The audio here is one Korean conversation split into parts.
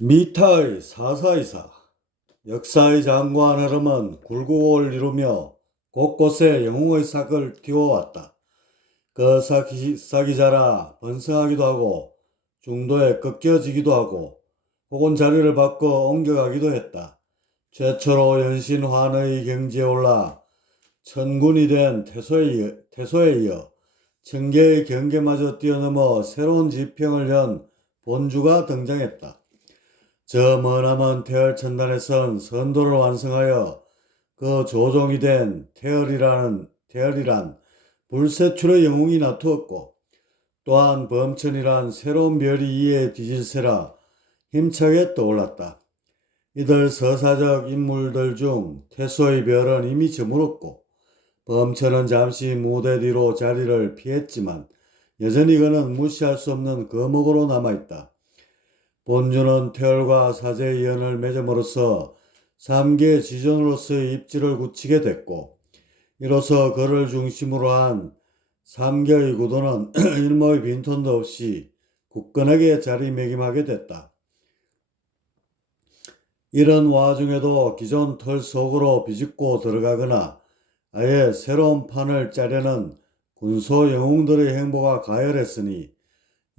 미타의 사사이사 역사의 장구한 흐름은 굴곡을 이루며 곳곳에 영웅의 싹을 틔워왔다. 그 싹이 자라 번성하기도 하고 중도에 꺾여지기도 하고 혹은 자리를 바꿔 옮겨가기도 했다. 최초로 연신환의 경지에 올라 천군이 된 태소에 이어 천계의 경계마저 뛰어넘어 새로운 지평을 연 본주가 등장했다. 저 머나먼 태열 천단에선 선도를 완성하여 그 조종이 된 태열이란 불세출의 영웅이 나투었고, 또한 범천이란 새로운 별이 이에 뒤질세라 힘차게 떠올랐다. 이들 서사적 인물들 중 태소의 별은 이미 저물었고, 범천은 잠시 무대 뒤로 자리를 피했지만 여전히 그는 무시할 수 없는 거목으로 남아있다. 본주는 태열과 사제의 연을 맺음으로써 3개 지존으로서의 입지를 굳히게 됐고, 이로써 그를 중심으로 한 3개의 구도는 일모의 빈톤도 없이 굳건하게 자리매김하게 됐다. 이런 와중에도 기존 틀 속으로 비집고 들어가거나 아예 새로운 판을 짜려는 군소 영웅들의 행보가 가열했으니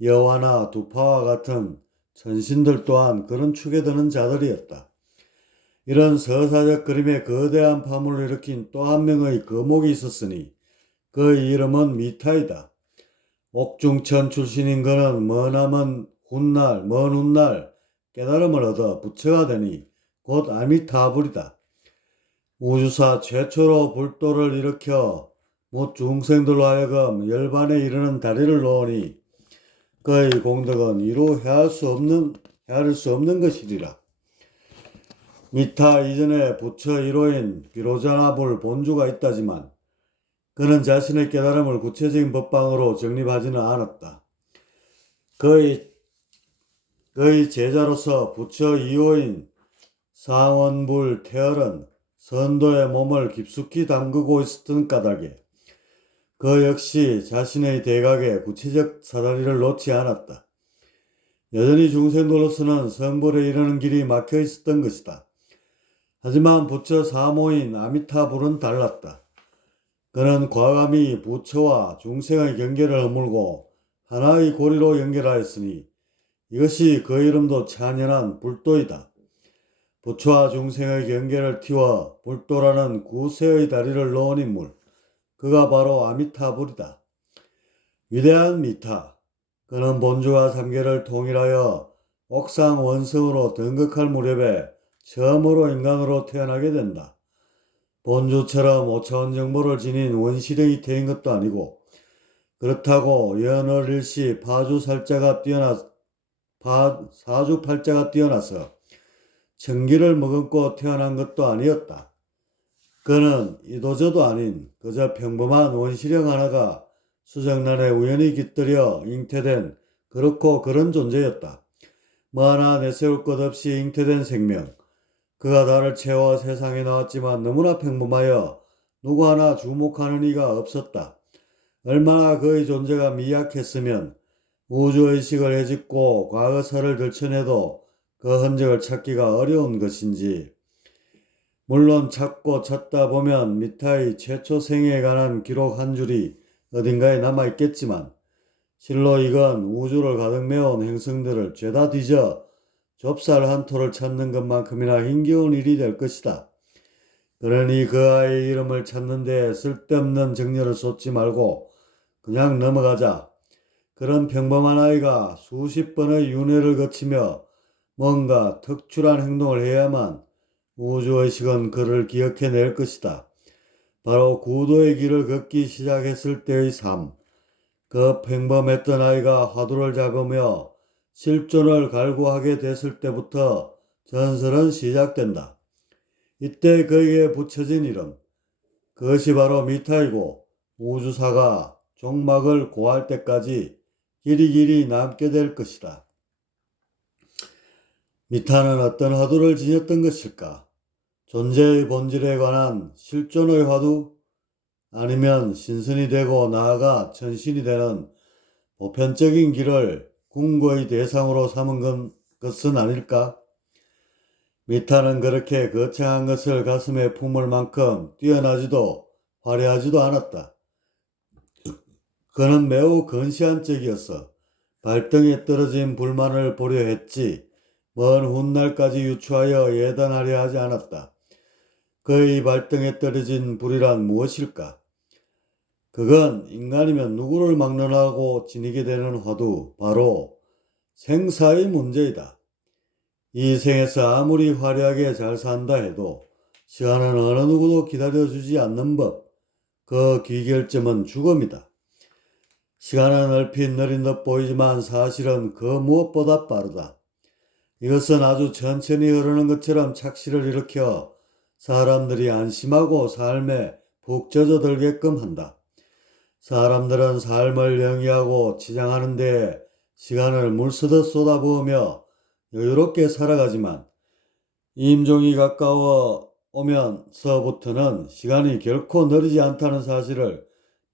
여화나 두파와 같은 천신들 또한 그런 축에 드는 자들이었다. 이런 서사적 그림에 거대한 파문을 일으킨 또 한 명의 거목이 있었으니 그 이름은 미타이다. 옥중천 출신인 그는 먼 훗날 깨달음을 얻어 부처가 되니 곧 아미타불이다. 우주사 최초로 불도를 일으켜 못 중생들로 하여금 열반에 이르는 다리를 놓으니 그의 공덕은 이루 헤아릴 수 없는 것이리라. 미타 이전에 부처 1호인 비로자나불 본주가 있다지만 그는 자신의 깨달음을 구체적인 법방으로 정립하지는 않았다. 그의 제자로서 부처 2호인 상원불 태열은 선도의 몸을 깊숙이 담그고 있었던 까닭에 그 역시 자신의 대각에 구체적 사다리를 놓지 않았다. 여전히 중생들로서는 성불에 이르는 길이 막혀 있었던 것이다. 하지만 부처 3호인 아미타불은 달랐다. 그는 과감히 부처와 중생의 경계를 허물고 하나의 고리로 연결하였으니 이것이 그 이름도 찬연한 불도이다. 부처와 중생의 경계를 틔워 불도라는 구세의 다리를 놓은 인물, 그가 바로 아미타불이다. 위대한 미타, 그는 본주와 삼계를 통일하여 옥상 원성으로 등극할 무렵에 처음으로 인간으로 태어나게 된다. 본주처럼 5차원 정보를 지닌 원시령이 태인 것도 아니고, 그렇다고 연월 일시 사주팔자가 뛰어나서 천기를 머금고 태어난 것도 아니었다. 그는 이도저도 아닌 그저 평범한 원시령 하나가 수정란에 우연히 깃들여 잉태된 그렇고 그런 존재였다. 뭐 하나 내세울 것 없이 잉태된 생명. 그가 달을 채워 세상에 나왔지만 너무나 평범하여 누구 하나 주목하는 이가 없었다. 얼마나 그의 존재가 미약했으면 우주의식을 헤집고 과거사를 들춰내도 그 흔적을 찾기가 어려운 것인지. 물론 찾다 보면 미타의 최초 생애에 관한 기록 한 줄이 어딘가에 남아있겠지만 실로 이건 우주를 가득 메운 행성들을 죄다 뒤져 좁쌀 한 토를 찾는 것만큼이나 힘겨운 일이 될 것이다. 그러니 그 아이의 이름을 찾는 데 쓸데없는 정열을 쏟지 말고 그냥 넘어가자. 그런 평범한 아이가 수십 번의 윤회를 거치며 뭔가 특출한 행동을 해야만 우주의식은 그를 기억해낼 것이다. 바로 구도의 길을 걷기 시작했을 때의 삶. 그 평범했던 아이가 화두를 잡으며 실존을 갈구하게 됐을 때부터 전설은 시작된다. 이때 그에게 붙여진 이름, 그것이 바로 미타이고 우주사가 종막을 고할 때까지 길이길이 남게 될 것이다. 미타는 어떤 화두를 지녔던 것일까? 존재의 본질에 관한 실존의 화두? 아니면 신선이 되고 나아가 천신이 되는 보편적인 길을 궁극의 대상으로 삼은 건 것은 아닐까? 미타는 그렇게 거창한 것을 가슴에 품을 만큼 뛰어나지도 화려하지도 않았다. 그는 매우 건시한 짝이었어. 발등에 떨어진 불만을 보려 했지 먼 훗날까지 유추하여 예단하려 하지 않았다. 그의 발등에 떨어진 불이란 무엇일까? 그건 인간이면 누구를 막론하고 지니게 되는 화두, 바로 생사의 문제이다. 이 생에서 아무리 화려하게 잘 산다 해도 시간은 어느 누구도 기다려주지 않는 법, 그 귀결점은 죽음이다. 시간은 얼핏 느린 듯 보이지만 사실은 그 무엇보다 빠르다. 이것은 아주 천천히 흐르는 것처럼 착시를 일으켜 사람들이 안심하고 삶에 푹 젖어들게끔 한다. 사람들은 삶을 영위하고 치장하는 데 시간을 물쓰듯 쏟아부으며 여유롭게 살아가지만 임종이 가까워 오면서부터는 시간이 결코 느리지 않다는 사실을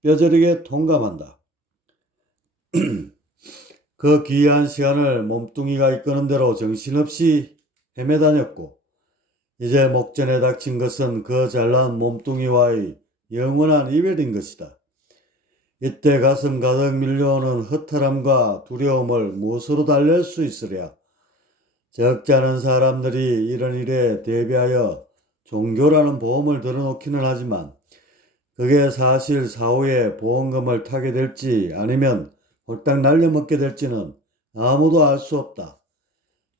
뼈저리게 통감한다. 그 귀한 시간을 몸뚱이가 이끄는 대로 정신없이 헤매다녔고 이제 목전에 닥친 것은 그 잘난 몸뚱이와의 영원한 이별인 것이다. 이때 가슴 가득 밀려오는 허탈함과 두려움을 무엇으로 달랠 수 있으랴. 적지 않은 사람들이 이런 일에 대비하여 종교라는 보험을 들어놓기는 하지만 그게 사실 사후에 보험금을 타게 될지 아니면 홀딱 날려먹게 될지는 아무도 알 수 없다.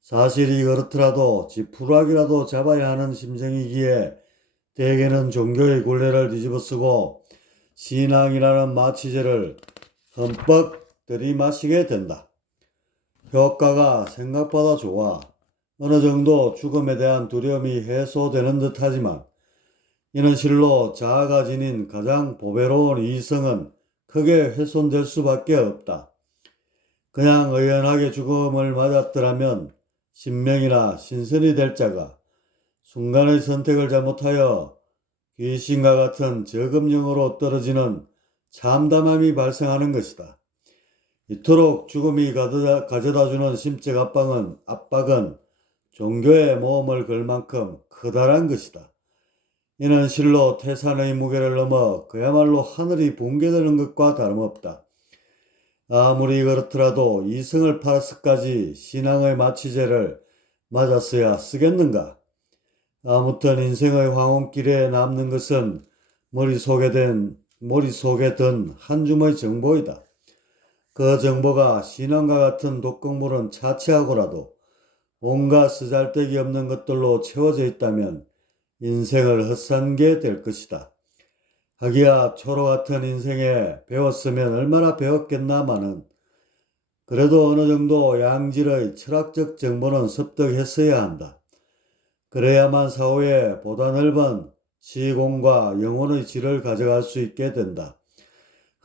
사실이 그렇더라도 지푸라기라도 잡아야 하는 심정이기에 대개는 종교의 굴레를 뒤집어쓰고 신앙이라는 마취제를 흠뻑 들이마시게 된다. 효과가 생각보다 좋아 어느 정도 죽음에 대한 두려움이 해소되는 듯하지만 이는 실로 자아가 지닌 가장 보배로운 이성은 크게 훼손될 수밖에 없다. 그냥 의연하게 죽음을 맞았더라면 신명이나 신선이 될 자가 순간의 선택을 잘못하여 귀신과 같은 저금령으로 떨어지는 참담함이 발생하는 것이다. 이토록 죽음이 가져다주는 심적 압박은 종교의 모험을 걸 만큼 커다란 것이다. 이는 실로 태산의 무게를 넘어 그야말로 하늘이 붕괴되는 것과 다름없다. 아무리 그렇더라도 이성을 팔아서까지 신앙의 마취제를 맞았어야 쓰겠는가? 아무튼 인생의 황혼길에 남는 것은 머릿속에 든 한 줌의 정보이다. 그 정보가 신앙과 같은 독극물은 차치하고라도 온갖 쓰잘데기 없는 것들로 채워져 있다면 인생을 헛산게 될 것이다. 하기야 초로 같은 인생에 배웠으면 얼마나 배웠겠나마는 그래도 어느 정도 양질의 철학적 정보는 습득했어야 한다. 그래야만 사후에 보다 넓은 시공과 영혼의 질을 가져갈 수 있게 된다.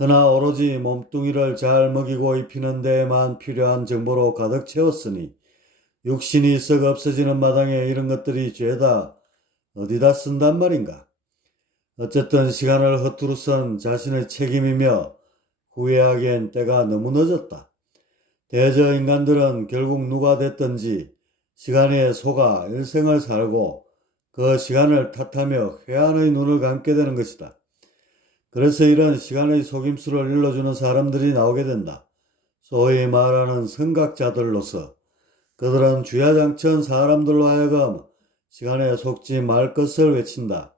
허나 오로지 몸뚱이를 잘 먹이고 입히는 데에만 필요한 정보로 가득 채웠으니 육신이 썩 없어지는 마당에 이런 것들이 죄다 어디다 쓴단 말인가. 어쨌든 시간을 허투루 쓴 자신의 책임이며 후회하기엔 때가 너무 늦었다. 대저 인간들은 결국 누가 됐든지 시간에 속아 일생을 살고 그 시간을 탓하며 회한의 눈을 감게 되는 것이다. 그래서 이런 시간의 속임수를 일러주는 사람들이 나오게 된다. 소위 말하는 선각자들로서 그들은 주야장천 사람들로 하여금 시간에 속지 말 것을 외친다.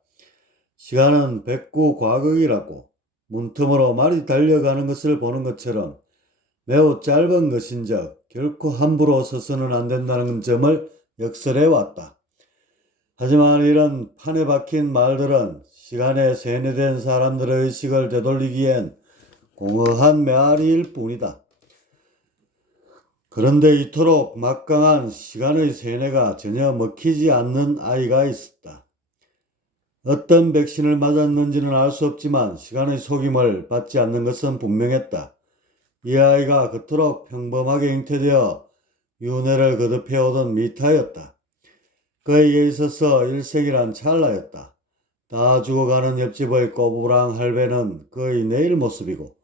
시간은 백구 과극이라고 문틈으로 말이 달려가는 것을 보는 것처럼 매우 짧은 것인즉 결코 함부로 써서는 안 된다는 점을 역설해 왔다. 하지만 이런 판에 박힌 말들은 시간에 세뇌된 사람들의 의식을 되돌리기엔 공허한 메아리일 뿐이다. 그런데 이토록 막강한 시간의 세뇌가 전혀 먹히지 않는 아이가 있었다. 어떤 백신을 맞았는지는 알 수 없지만 시간의 속임을 받지 않는 것은 분명했다. 이 아이가 그토록 평범하게 잉태되어 윤회를 거듭해오던 미타였다. 그에게 있어서 일생이란 찰나였다. 다 죽어가는 옆집의 꼬부랑 할배는 그의 내일 모습이고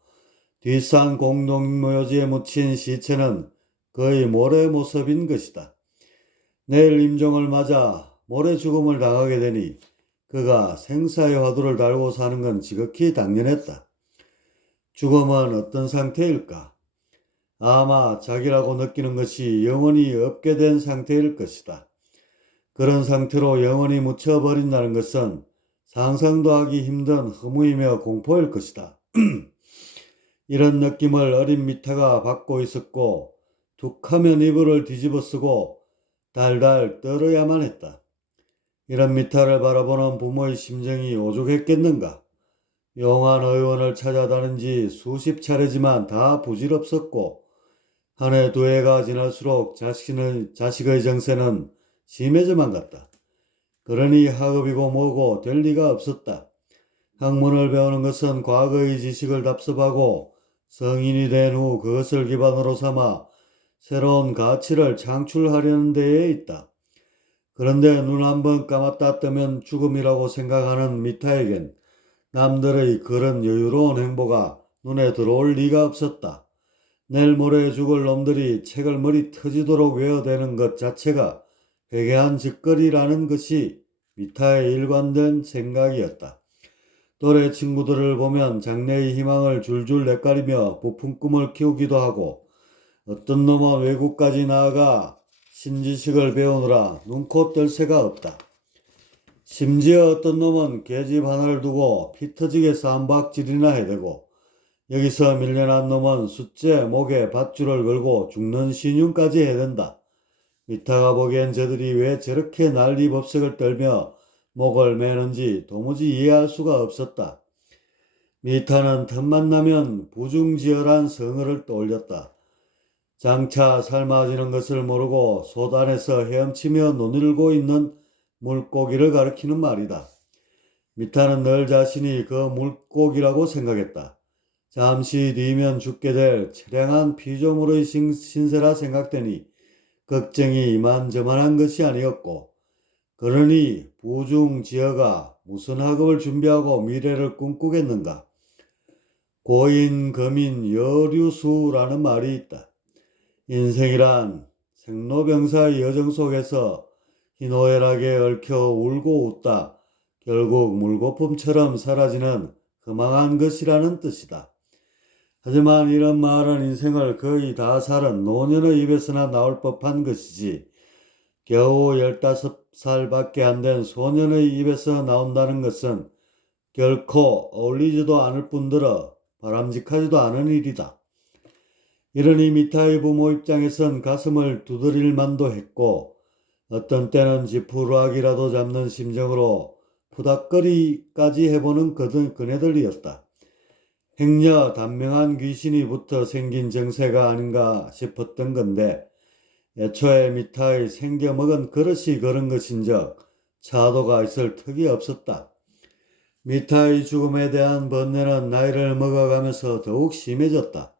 뒷산 공동묘지에 묻힌 시체는 거의 모래 모습인 것이다. 내일 임종을 맞아 모래 죽음을 당하게 되니 그가 생사의 화두를 달고 사는 건 지극히 당연했다. 죽음은 어떤 상태일까? 아마 자기라고 느끼는 것이 영원히 없게 된 상태일 것이다. 그런 상태로 영원히 묻혀버린다는 것은 상상도 하기 힘든 허무이며 공포일 것이다. 이런 느낌을 어린 미타가 받고 있었고 툭하면 이불을 뒤집어 쓰고 달달 떨어야만 했다. 이런 미타를 바라보는 부모의 심정이 오죽했겠는가. 용한 의원을 찾아다닌 지 수십 차례지만 다 부질없었고 한 해 두 해가 지날수록 자식의 정세는 심해져만 갔다. 그러니 학업이고 뭐고 될 리가 없었다. 학문을 배우는 것은 과거의 지식을 답습하고 성인이 된 후 그것을 기반으로 삼아 새로운 가치를 창출하려는 데에 있다. 그런데 눈 한번 감았다 뜨면 죽음이라고 생각하는 미타에겐 남들의 그런 여유로운 행보가 눈에 들어올 리가 없었다. 내일 모레 죽을 놈들이 책을 머리 터지도록 외워대는 것 자체가 회개한 짓거리라는 것이 미타의 일관된 생각이었다. 또래 친구들을 보면 장래의 희망을 줄줄 내까리며 부푼 꿈을 키우기도 하고 어떤 놈은 외국까지 나아가 신지식을 배우느라 눈코 뜰 새가 없다. 심지어 어떤 놈은 계집 하나를 두고 피 터지게 쌈박질이나 해대고 여기서 밀려난 놈은 숫제 목에 밧줄을 걸고 죽는 신용까지 해댄다. 미타가 보기엔 저들이 왜 저렇게 난리법석을 떨며 목을 매는지 도무지 이해할 수가 없었다. 미타는 틈만 나면 부중지열한 성어를 떠올렸다. 장차 삶아지는 것을 모르고 소단에서 헤엄치며 논일고 있는 물고기를 가리키는 말이다. 미타는 늘 자신이 그 물고기라고 생각했다. 잠시 뒤면 죽게 될 처량한 피조물의 신세라 생각되니 걱정이 이만저만한 것이 아니었고 그러니 부중지어가 무슨 학업을 준비하고 미래를 꿈꾸겠는가. 고인, 거민, 여류수라는 말이 있다. 인생이란 생로병사의 여정 속에서 희노애락에 얽혀 울고 웃다 결국 물거품처럼 사라지는 허망한 것이라는 뜻이다. 하지만 이런 말은 인생을 거의 다 살은 노년의 입에서나 나올 법한 것이지 겨우 15살밖에 안 된 소년의 입에서 나온다는 것은 결코 어울리지도 않을 뿐더러 바람직하지도 않은 일이다. 이러니 미타의 부모 입장에선 가슴을 두드릴 만도 했고 어떤 때는 지푸라기라도 잡는 심정으로 푸닥거리까지 해보는 그네들이었다. 행여 단명한 귀신이 붙어 생긴 정세가 아닌가 싶었던 건데 애초에 미타의 생겨먹은 그릇이 그런 것인적 차도가 있을 턱이 없었다. 미타의 죽음에 대한 번뇌는 나이를 먹어가면서 더욱 심해졌다.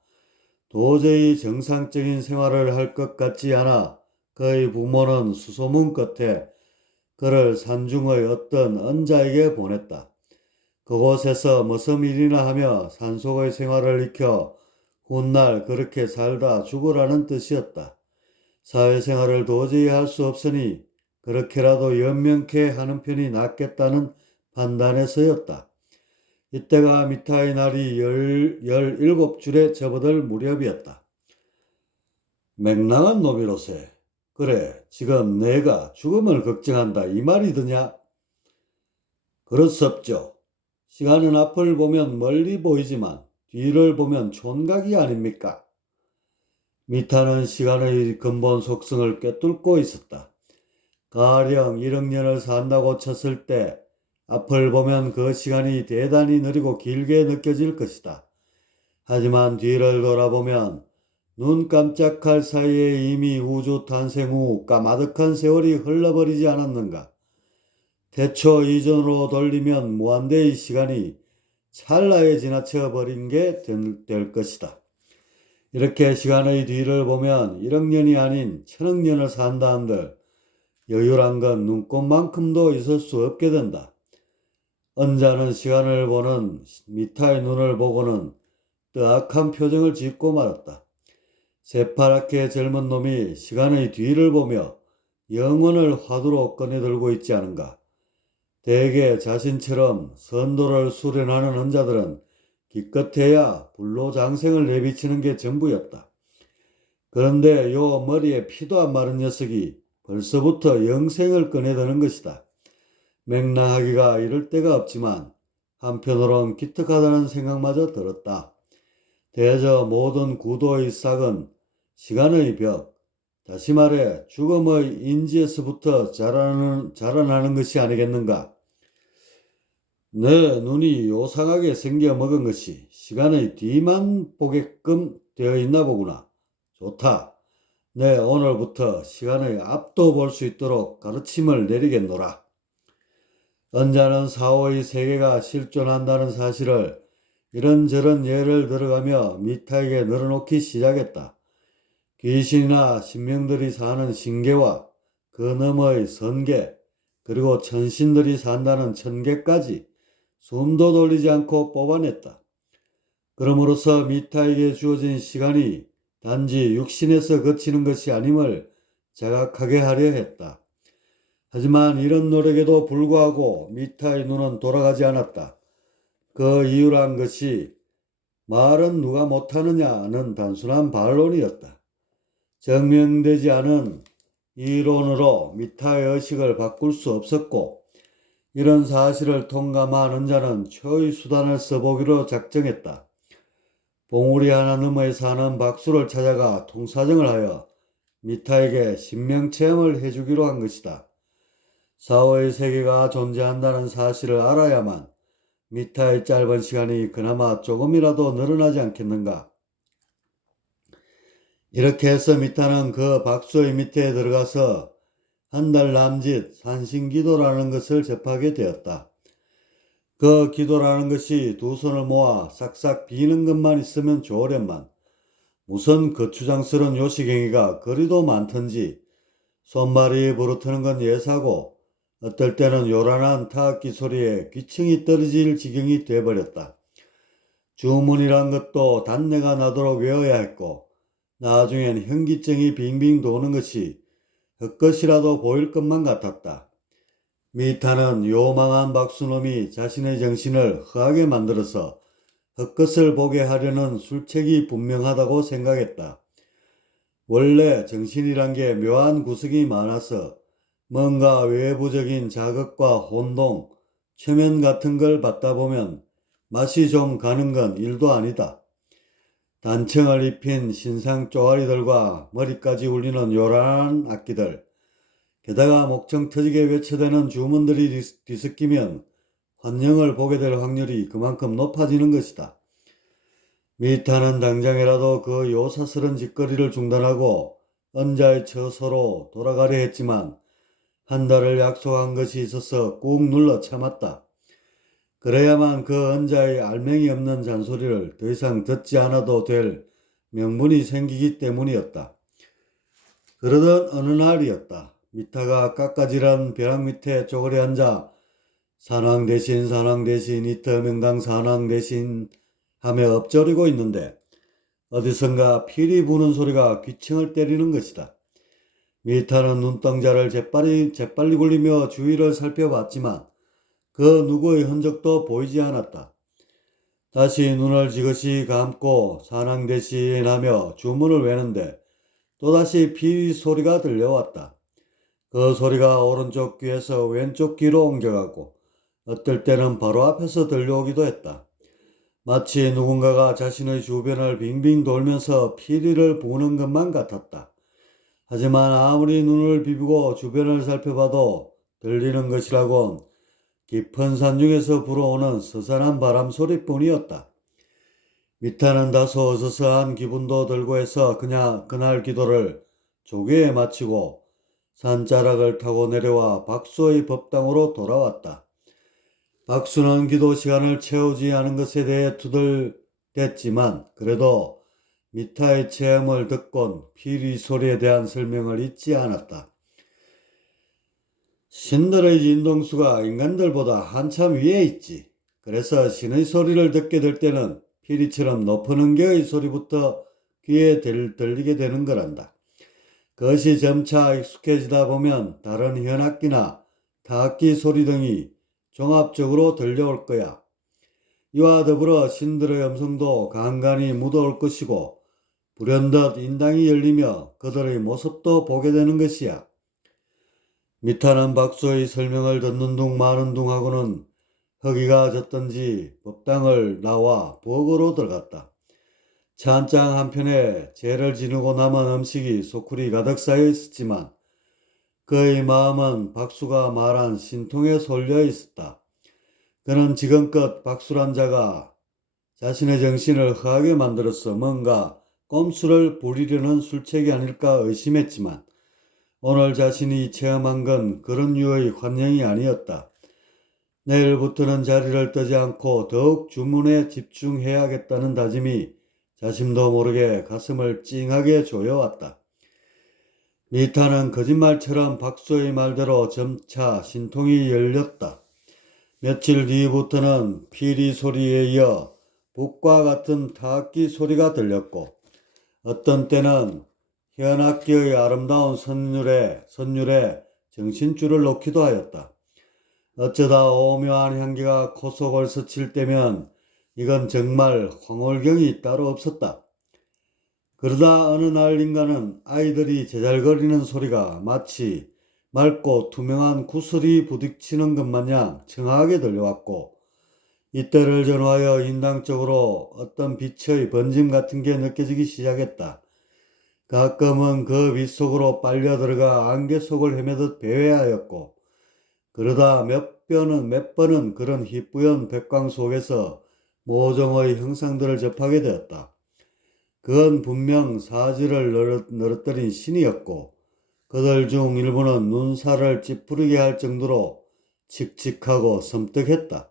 도저히 정상적인 생활을 할 것 같지 않아 그의 부모는 수소문 끝에 그를 산중의 어떤 언자에게 보냈다. 그곳에서 무슨 일이나 하며 산속의 생활을 익혀 훗날 그렇게 살다 죽으라는 뜻이었다. 사회생활을 도저히 할 수 없으니 그렇게라도 연명케 하는 편이 낫겠다는 판단에서였다. 이때가 미타의 날이 17줄에 접어들 무렵이었다. 맹랑한 놈이로세. 그래, 지금 내가 죽음을 걱정한다 이 말이 드냐? 그럴 수 없죠. 시간은 앞을 보면 멀리 보이지만 뒤를 보면 촌각이 아닙니까? 미타는 시간의 근본 속성을 꿰뚫고 있었다. 가령 1억 년을 산다고 쳤을 때 앞을 보면 그 시간이 대단히 느리고 길게 느껴질 것이다. 하지만 뒤를 돌아보면 눈 깜짝할 사이에 이미 우주 탄생 후 까마득한 세월이 흘러버리지 않았는가. 태초 이전으로 돌리면 무한대의 시간이 찰나에 지나쳐 버린 게 될 것이다. 이렇게 시간의 뒤를 보면 1억 년이 아닌 1000억 년을 산다 한들 여유란 건 눈꽃만큼도 있을 수 없게 된다. 언자는 시간을 보는 미타의 눈을 보고는 뜨악한 표정을 짓고 말았다. 새파랗게 젊은 놈이 시간의 뒤를 보며 영혼을 화두로 꺼내들고 있지 않은가. 대개 자신처럼 선도를 수련하는 언자들은 기껏해야 불로장생을 내비치는 게 전부였다. 그런데 요 머리에 피도 안 마른 녀석이 벌써부터 영생을 꺼내드는 것이다. 맹랑하기가 이럴 데가 없지만 한편으론 기특하다는 생각마저 들었다. 대저 모든 구도의 싹은 시간의 벽, 다시 말해 죽음의 인지에서부터 자라나는 것이 아니겠는가. 내 눈이 요상하게 생겨 먹은 것이 시간의 뒤만 보게끔 되어 있나 보구나. 좋다. 내 오늘부터 시간의 앞도 볼 수 있도록 가르침을 내리겠노라. 언자는 사후의 세계가 실존한다는 사실을 이런저런 예를 들어가며 미타에게 늘어놓기 시작했다. 귀신이나 신명들이 사는 신계와 그 너머의 선계, 그리고 천신들이 산다는 천계까지 숨도 돌리지 않고 뽑아냈다. 그럼으로써 미타에게 주어진 시간이 단지 육신에서 그치는 것이 아님을 자각하게 하려 했다. 하지만 이런 노력에도 불구하고 미타의 눈은 돌아가지 않았다. 그 이유란 것이 말은 누가 못하느냐는 단순한 반론이었다. 증명되지 않은 이론으로 미타의 의식을 바꿀 수 없었고, 이런 사실을 통감하는 자는 초의 수단을 써보기로 작정했다. 봉우리 하나 너머에 사는 박수를 찾아가 통사정을 하여 미타에게 신명체험을 해주기로 한 것이다. 사후의 세계가 존재한다는 사실을 알아야만 미타의 짧은 시간이 그나마 조금이라도 늘어나지 않겠는가. 이렇게 해서 미타는 그 박수의 밑에 들어가서 한 달 남짓 산신기도라는 것을 접하게 되었다. 그 기도라는 것이 두 손을 모아 싹싹 비는 것만 있으면 좋으련만 무슨 거추장스러운 요식행위가 그리도 많던지 손발이 부르트는 건 예사고 어떨 때는 요란한 타악기 소리에 귀청이 떨어질 지경이 되어버렸다. 주문이란 것도 단내가 나도록 외워야 했고 나중엔 현기증이 빙빙 도는 것이 헛것이라도 보일 것만 같았다. 미타는 요망한 박수놈이 자신의 정신을 허하게 만들어서 헛것을 보게 하려는 술책이 분명하다고 생각했다. 원래 정신이란 게 묘한 구석이 많아서 뭔가 외부적인 자극과 혼동, 최면 같은 걸 받다 보면 맛이 좀 가는 건 일도 아니다. 단청을 입힌 신상 쪼가리들과 머리까지 울리는 요란한 악기들, 게다가 목청 터지게 외쳐대는 주문들이 뒤섞이면 환영을 보게 될 확률이 그만큼 높아지는 것이다. 미타는 당장이라도 그 요사스런 짓거리를 중단하고 언자의 처소로 돌아가려 했지만 한 달을 약속한 것이 있어서 꾹 눌러 참았다. 그래야만 그 언자의 알맹이 없는 잔소리를 더 이상 듣지 않아도 될 명분이 생기기 때문이었다. 그러던 어느 날이었다. 미타가 깎아지란 벼락 밑에 쪼그려 앉아 산왕 대신 이터 명당 산왕 대신 하며 엎조리고 있는데 어디선가 피리 부는 소리가 귀청을 때리는 것이다. 미타는 눈동자를 재빨리 굴리며 주위를 살펴봤지만 그 누구의 흔적도 보이지 않았다. 다시 눈을 지그시 감고 산왕 대신하며 주문을 외는데 또다시 피리 소리가 들려왔다. 그 소리가 오른쪽 귀에서 왼쪽 귀로 옮겨가고 어떨 때는 바로 앞에서 들려오기도 했다. 마치 누군가가 자신의 주변을 빙빙 돌면서 피리를 부는 것만 같았다. 하지만 아무리 눈을 비비고 주변을 살펴봐도 들리는 것이라곤 깊은 산중에서 불어오는 서산한 바람 소리뿐이었다. 미타는 다소 어서서한 기분도 들고 해서 그냥 그날 기도를 조기에 마치고 산자락을 타고 내려와 박수의 법당으로 돌아왔다. 박수는 기도 시간을 채우지 않은 것에 대해 투덜댔지만 그래도 미타의 체험을 듣곤 피리 소리에 대한 설명을 잊지 않았다. 신들의 진동수가 인간들보다 한참 위에 있지. 그래서 신의 소리를 듣게 될 때는 피리처럼 높은 음계의 소리부터 귀에 들리게 되는 거란다. 그것이 점차 익숙해지다 보면 다른 현악기나 타악기 소리 등이 종합적으로 들려올 거야. 이와 더불어 신들의 음성도 간간히 묻어올 것이고 불현듯 인당이 열리며 그들의 모습도 보게 되는 것이야. 미타는 박수의 설명을 듣는 둥 마는 둥 하고는 허기가 졌던지 법당을 나와 부엌으로 들어갔다. 찬장 한편에 죄를 지누고 남은 음식이 소쿠리 가득 쌓여 있었지만 그의 마음은 박수가 말한 신통에 쏠려 있었다. 그는 지금껏 박수란 자가 자신의 정신을 허하게 만들어서 뭔가 꼼수를 부리려는 술책이 아닐까 의심했지만 오늘 자신이 체험한 건 그런 류의 환영이 아니었다. 내일부터는 자리를 뜨지 않고 더욱 주문에 집중해야겠다는 다짐이 자신도 모르게 가슴을 찡하게 조여왔다. 미타는 거짓말처럼 박수의 말대로 점차 신통이 열렸다. 며칠 뒤부터는 피리 소리에 이어 북과 같은 타악기 소리가 들렸고 어떤 때는 현악기의 아름다운 선율에 정신줄을 놓기도 하였다. 어쩌다 오묘한 향기가 코속을 스칠 때면 이건 정말 황홀경이 따로 없었다. 그러다 어느 날 인간은 아이들이 제잘거리는 소리가 마치 맑고 투명한 구슬이 부딪히는 것 마냥 청아하게 들려왔고 이때를 전후하여 인당적으로 어떤 빛의 번짐 같은 게 느껴지기 시작했다. 가끔은 그 빛 속으로 빨려 들어가 안개 속을 헤매듯 배회하였고 그러다 몇 번은 그런 희뿌연 백광 속에서 모종의 형상들을 접하게 되었다. 그건 분명 사지를 늘어뜨린 신이었고 그들 중 일부는 눈살을 찌푸리게 할 정도로 칙칙하고 섬뜩했다.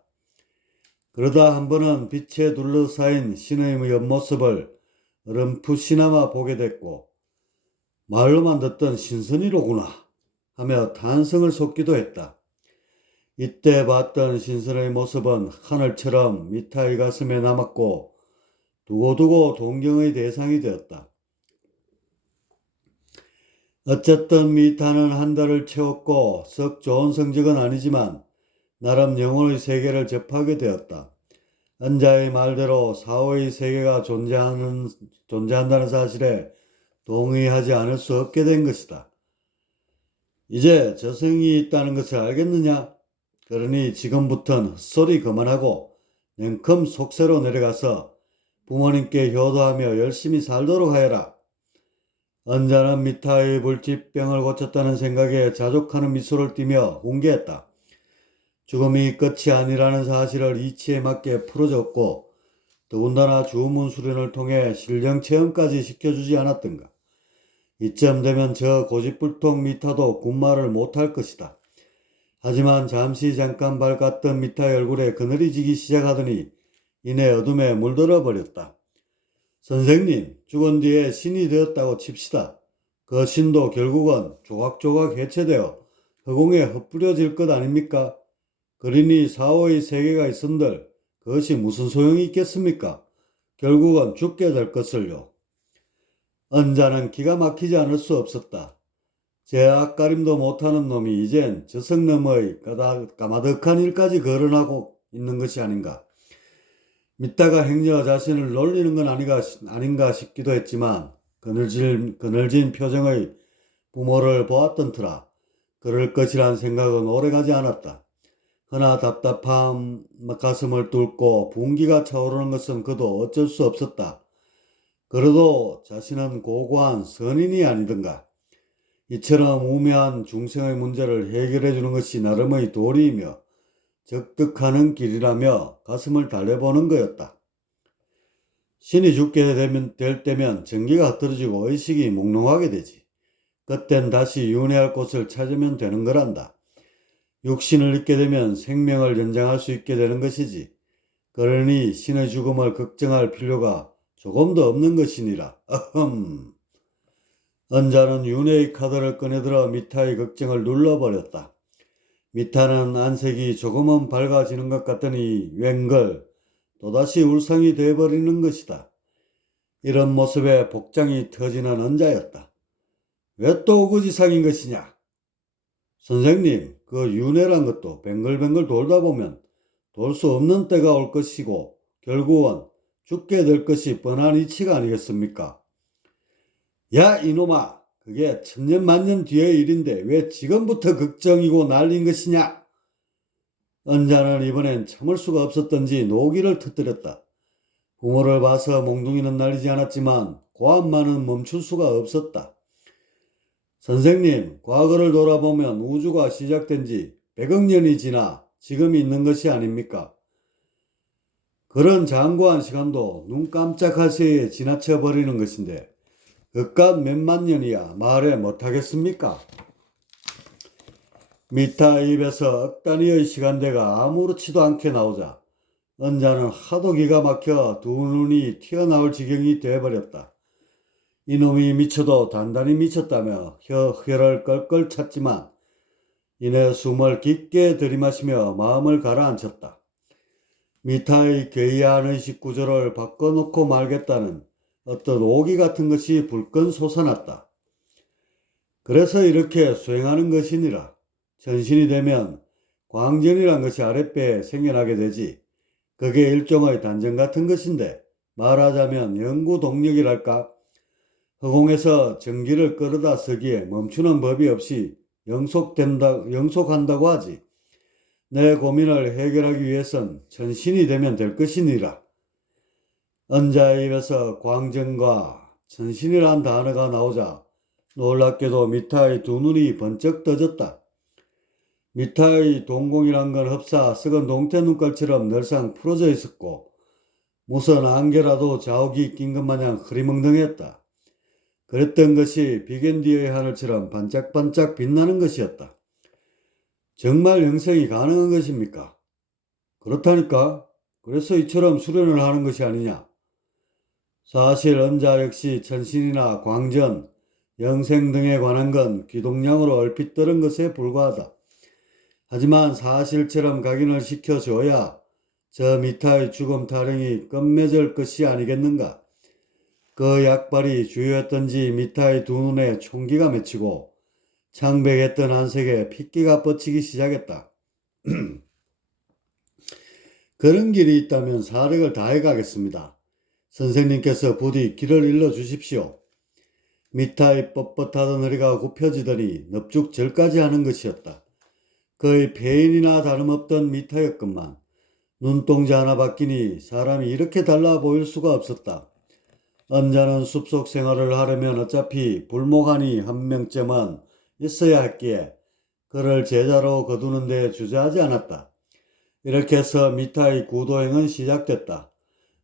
그러다 한 번은 빛에 둘러싸인 신의 옆모습을 어렴풋이나마 보게 됐고 말로만 듣던 신선이로구나 하며 탄성을 솟기도 했다. 이때 봤던 신선의 모습은 하늘처럼 미타의 가슴에 남았고 두고두고 동경의 대상이 되었다. 어쨌든 미타는 한 달을 채웠고 썩 좋은 성적은 아니지만 나름 영혼의 세계를 접하게 되었다. 은자의 말대로 사후의 세계가 존재한다는 사실에 동의하지 않을 수 없게 된 것이다. 이제 저승이 있다는 것을 알겠느냐? 그러니 지금부턴 헛소리 그만하고 냉큼 속세로 내려가서 부모님께 효도하며 열심히 살도록 하여라. 은자는 미타의 불치병을 고쳤다는 생각에 자족하는 미소를 띠며 훈계했다. 죽음이 끝이 아니라는 사실을 이치에 맞게 풀어줬고 더군다나 주문 수련을 통해 실령 체험까지 시켜주지 않았던가. 이쯤 되면 저 고집불통 미타도 군말을 못할 것이다. 하지만 잠깐 밝았던 미타의 얼굴에 그늘이 지기 시작하더니 이내 어둠에 물들어 버렸다. 선생님, 죽은 뒤에 신이 되었다고 칩시다. 그 신도 결국은 조각조각 해체되어 허공에 흩뿌려질 것 아닙니까? 그러니 사후의 세계가 있은들 그것이 무슨 소용이 있겠습니까? 결국은 죽게 될 것을요. 은자는 기가 막히지 않을 수 없었다. 제 앞가림도 못하는 놈이 이젠 저승놈의 까마득한 일까지 거론하고 있는 것이 아닌가. 믿다가 행여 자신을 놀리는 건 아닌가 싶기도 했지만 그늘진 표정의 부모를 보았던 터라 그럴 것이란 생각은 오래가지 않았다. 허나 답답한 가슴을 뚫고 분기가 차오르는 것은 그도 어쩔 수 없었다. 그래도 자신은 고고한 선인이 아니던가. 이처럼 우매한 중생의 문제를 해결해 주는 것이 나름의 도리이며 적득하는 길이라며 가슴을 달래보는 거였다. 신이 죽게 될 때면 전기가 흩어지고 의식이 몽롱하게 되지. 그땐 다시 윤회할 곳을 찾으면 되는 거란다. 육신을 잊게 되면 생명을 연장할 수 있게 되는 것이지. 그러니 신의 죽음을 걱정할 필요가 조금도 없는 것이니라. 어흠. 은자는 윤회의 카드를 꺼내들어 미타의 걱정을 눌러버렸다. 미타는 안색이 조금은 밝아지는 것 같더니 웬걸 또다시 울상이 돼버리는 것이다. 이런 모습에 복장이 터지는 언자였다. 왜 또 우거지상인 것이냐? 선생님, 그 윤회란 것도 뱅글뱅글 돌다 보면 돌 수 없는 때가 올 것이고 결국은 죽게 될 것이 뻔한 이치가 아니겠습니까? 야, 이놈아! 그게 천년 만년 뒤의 일인데 왜 지금부터 걱정이고 난린 것이냐? 언자는 이번엔 참을 수가 없었던지 노기를 터뜨렸다. 부모를 봐서 몽둥이는 날리지 않았지만 고함만은 멈출 수가 없었다. 선생님, 과거를 돌아보면 우주가 시작된 지 100억 년이 지나 지금 있는 것이 아닙니까? 그런 장구한 시간도 눈 깜짝할 새에 지나쳐 버리는 것인데 그깟 몇만 년이야 말해 못하겠습니까? 미타 입에서 억 단위의 시간대가 아무렇지도 않게 나오자 언자는 하도 기가 막혀 두 눈이 튀어나올 지경이 돼버렸다. 이놈이 미쳐도 단단히 미쳤다며 혀를 껄껄 찼지만 이내 숨을 깊게 들이마시며 마음을 가라앉혔다. 미타의 괴이한 의식 구조를 바꿔놓고 말겠다는 어떤 오기 같은 것이 불끈 솟아났다. 그래서 이렇게 수행하는 것이니라. 전신이 되면 광전이란 것이 아랫배에 생겨나게 되지. 그게 일종의 단전 같은 것인데 말하자면 영구 동력이랄까? 허공에서 전기를 끌어다 쓰기에 멈추는 법이 없이 영속한다고 하지. 내 고민을 해결하기 위해선 전신이 되면 될 것이니라. 언자의 입에서 광전과 전신이란 단어가 나오자 놀랍게도 미타의 두 눈이 번쩍 떠졌다. 미타의 동공이란 건 흡사 썩은 동태 눈깔처럼 늘상 풀어져 있었고 무슨 안개라도 자욱이 낀 것 마냥 흐리멍덩했다. 그랬던 것이 비견 뒤의 하늘처럼 반짝반짝 빛나는 것이었다. 정말 영생이 가능한 것입니까? 그렇다니까. 그래서 이처럼 수련을 하는 것이 아니냐. 사실 언자 역시 천신이나 광전, 영생 등에 관한 건 귀동량으로 얼핏 들은 것에 불과하다. 하지만 사실처럼 각인을 시켜줘야 저 미타의 죽음 타령이 끝맺을 것이 아니겠는가. 그 약발이 주요했던지 미타의 두 눈에 총기가 맺히고 창백했던 안색에 핏기가 뻗치기 시작했다. 그런 길이 있다면 사력을 다해 가겠습니다. 선생님께서 부디 길을 일러 주십시오. 미타의 뻣뻣하던 허리가 굽혀지더니 넙죽절까지 하는 것이었다. 거의 폐인이나 다름없던 미타였건만 눈동자 하나 바뀌니 사람이 이렇게 달라 보일 수가 없었다. 언자는 숲속 생활을 하려면 어차피 불모가니 한 명쯤은 있어야 했기에 그를 제자로 거두는 데 주저하지 않았다. 이렇게 해서 미타의 구도행은 시작됐다.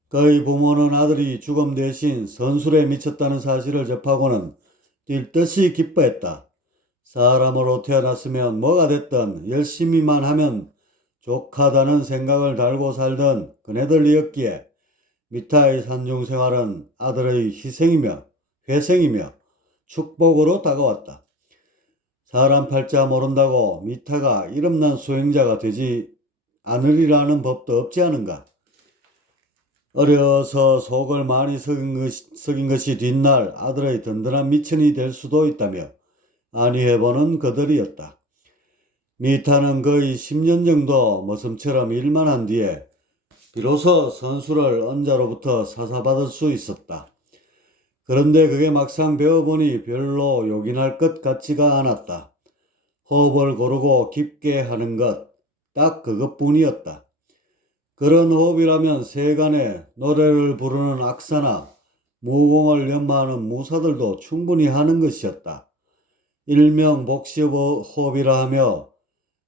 그의 부모는 아들이 죽음 대신 선술에 미쳤다는 사실을 접하고는 뛸 듯이 기뻐했다. 사람으로 태어났으면 뭐가 됐든 열심히만 하면 족하다는 생각을 달고 살던 그네들이었기에 미타의 산중생활은 아들의 희생이며 회생이며 축복으로 다가왔다. 사람 팔자 모른다고 미타가 이름난 수행자가 되지 않으리라는 법도 없지 않은가. 어려서 속을 많이 썩인 것이 뒷날 아들의 든든한 미천이 될 수도 있다며 안위해보는 그들이었다. 미타는 거의 10년 정도 머슴처럼 일만 한 뒤에 비로소 선수를 언자로부터 사사받을 수 있었다. 그런데 그게 막상 배워보니 별로 요긴할 것 같지가 않았다. 호흡을 고르고 깊게 하는 것, 딱 그것뿐이었다. 그런 호흡이라면 세간에 노래를 부르는 악사나 무공을 연마하는 무사들도 충분히 하는 것이었다. 일명 복식호흡이라 하며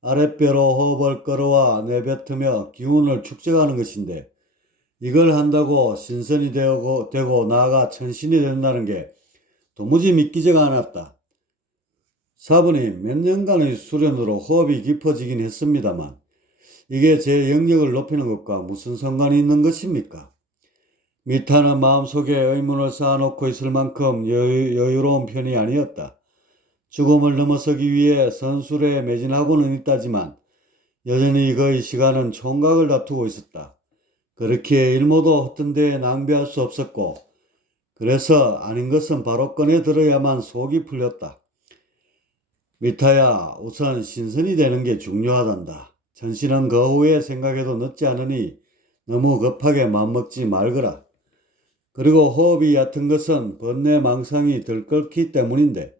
아랫배로 호흡을 끌어와 내뱉으며 기운을 축적하는 것인데 이걸 한다고 신선이 되고 나아가 천신이 된다는 게 도무지 믿기지가 않았다. 사부님, 몇 년간의 수련으로 호흡이 깊어지긴 했습니다만 이게 제 영역을 높이는 것과 무슨 상관이 있는 것입니까? 미타는 마음속에 의문을 쌓아놓고 있을 만큼 여유로운 편이 아니었다. 죽음을 넘어서기 위해 선술에 매진하고는 있다지만 여전히 그의 시간은 총각을 다투고 있었다. 그렇기에 일모도 헛된 데에 낭비할 수 없었고 그래서 아닌 것은 바로 꺼내 들어야만 속이 풀렸다. 미타야, 우선 신선이 되는 게 중요하단다. 전신은 그 후에 생각해도 늦지 않으니 너무 급하게 맘먹지 말거라. 그리고 호흡이 얕은 것은 번뇌 망상이 들끓기 때문인데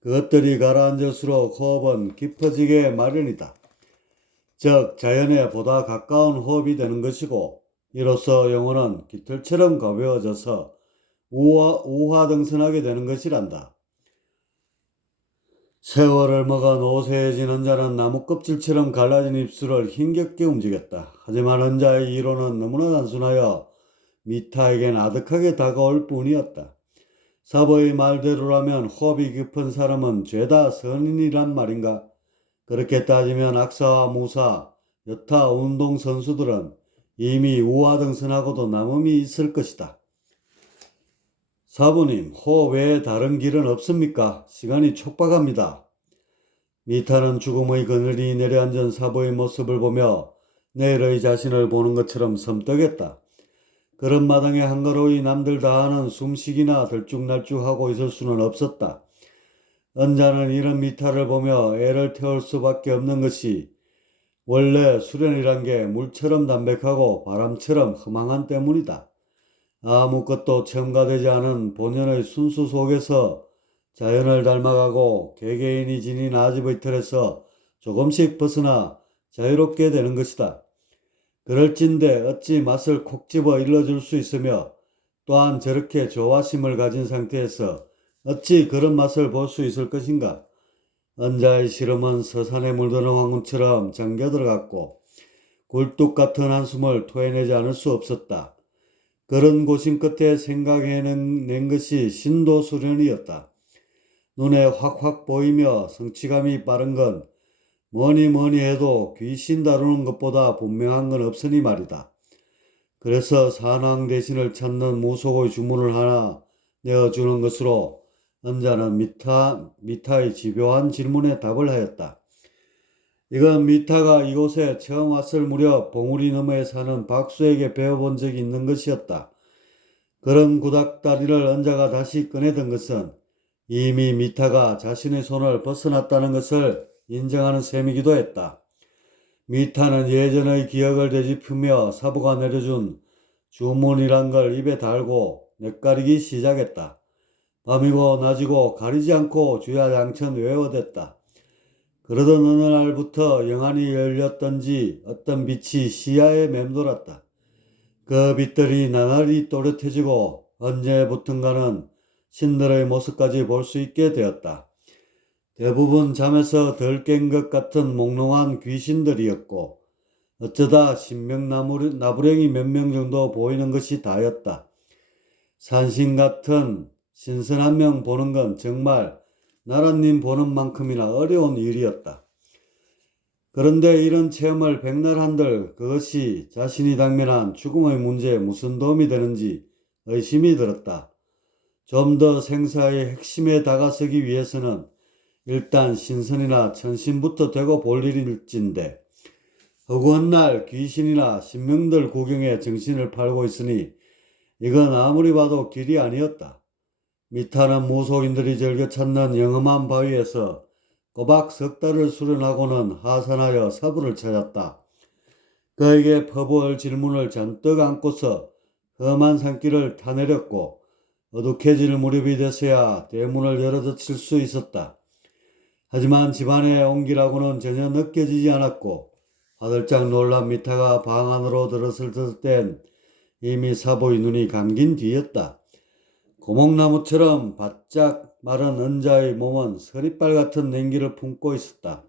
그것들이 가라앉을수록 호흡은 깊어지게 마련이다. 즉 자연에 보다 가까운 호흡이 되는 것이고 이로써 영혼은 깃털처럼 가벼워져서 우화등선하게 되는 것이란다. 세월을 먹어 노쇠해진 은자는 나무 껍질처럼 갈라진 입술을 힘겹게 움직였다. 하지만 은자의 이론은 너무나 단순하여 미타에겐 아득하게 다가올 뿐이었다. 사보의 말대로라면 호흡이 깊은 사람은 죄다 선인이란 말인가? 그렇게 따지면 악사와 무사, 여타 운동선수들은 이미 우화등선하고도 남음이 있을 것이다. 사부님, 호흡 외에 다른 길은 없습니까? 시간이 촉박합니다. 미타는 죽음의 그늘이 내려앉은 사부의 모습을 보며 내일의 자신을 보는 것처럼 섬뜩했다. 그런 마당에 한가로이 남들 다 하는 숨쉬기나 들쭉날쭉하고 있을 수는 없었다. 은자는 이런 미타를 보며 애를 태울 수밖에 없는 것이 원래 수련이란 게 물처럼 담백하고 바람처럼 허망한 때문이다. 아무것도 첨가되지 않은 본연의 순수 속에서 자연을 닮아가고 개개인이 지닌 아집의 틀에서 조금씩 벗어나 자유롭게 되는 것이다. 그럴진데 어찌 맛을 콕 집어 일러줄 수 있으며 또한 저렇게 조화심을 가진 상태에서 어찌 그런 맛을 볼 수 있을 것인가? 은자의 시름은 서산에 물드는 황금처럼 잠겨 들어갔고 굴뚝 같은 한숨을 토해내지 않을 수 없었다. 그런 고심 끝에 생각해낸 것이 신도수련이었다. 눈에 확확 보이며 성취감이 빠른 건 뭐니 해도 귀신 다루는 것보다 분명한 건 없으니 말이다. 그래서 산왕 대신을 찾는 무속의 주문을 하나 내어주는 것으로 은자는 미타의 집요한 질문에 답을 하였다. 이건 미타가 이곳에 처음 왔을 무렵 봉우리 너머에 사는 박수에게 배워본 적이 있는 것이었다. 그런 구닥다리를 은자가 다시 꺼내든 것은 이미 미타가 자신의 손을 벗어났다는 것을 인정하는 셈이기도 했다. 미타는 예전의 기억을 되짚으며 사부가 내려준 주문이란 걸 입에 달고 낯가리기 시작했다. 밤이고 낮이고 가리지 않고 주야장천 외워댔다. 그러던 어느 날부터 영안이 열렸던지 어떤 빛이 시야에 맴돌았다. 그 빛들이 나날이 또렷해지고 언제부턴가는 신들의 모습까지 볼 수 있게 되었다. 대부분 잠에서 덜 깬 것 같은 몽롱한 귀신들이었고 어쩌다 신명나부랭이 몇 명 정도 보이는 것이 다였다. 산신 같은 신선 한 명 보는 건 정말 나라님 보는 만큼이나 어려운 일이었다. 그런데 이런 체험을 백날 한들 그것이 자신이 당면한 죽음의 문제에 무슨 도움이 되는지 의심이 들었다. 좀 더 생사의 핵심에 다가서기 위해서는 일단 신선이나 천신부터 되고 볼 일일진데 허구한 날 귀신이나 신명들 구경에 정신을 팔고 있으니 이건 아무리 봐도 길이 아니었다. 미타는 무속인들이 즐겨 찾는 영험한 바위에서 꼬박 석 달을 수련하고는 하산하여 사부를 찾았다. 그에게 퍼부을 질문을 잔뜩 안고서 험한 산길을 타내렸고 어둑해질 무렵이 돼서야 대문을 열어젖힐 수 있었다. 하지만 집안의 온기라고는 전혀 느껴지지 않았고 화들짝 놀란 미타가 방 안으로 들어설 땐 이미 사부의 눈이 감긴 뒤였다. 고목나무처럼 바짝 마른 은자의 몸은 서리빨 같은 냉기를 품고 있었다.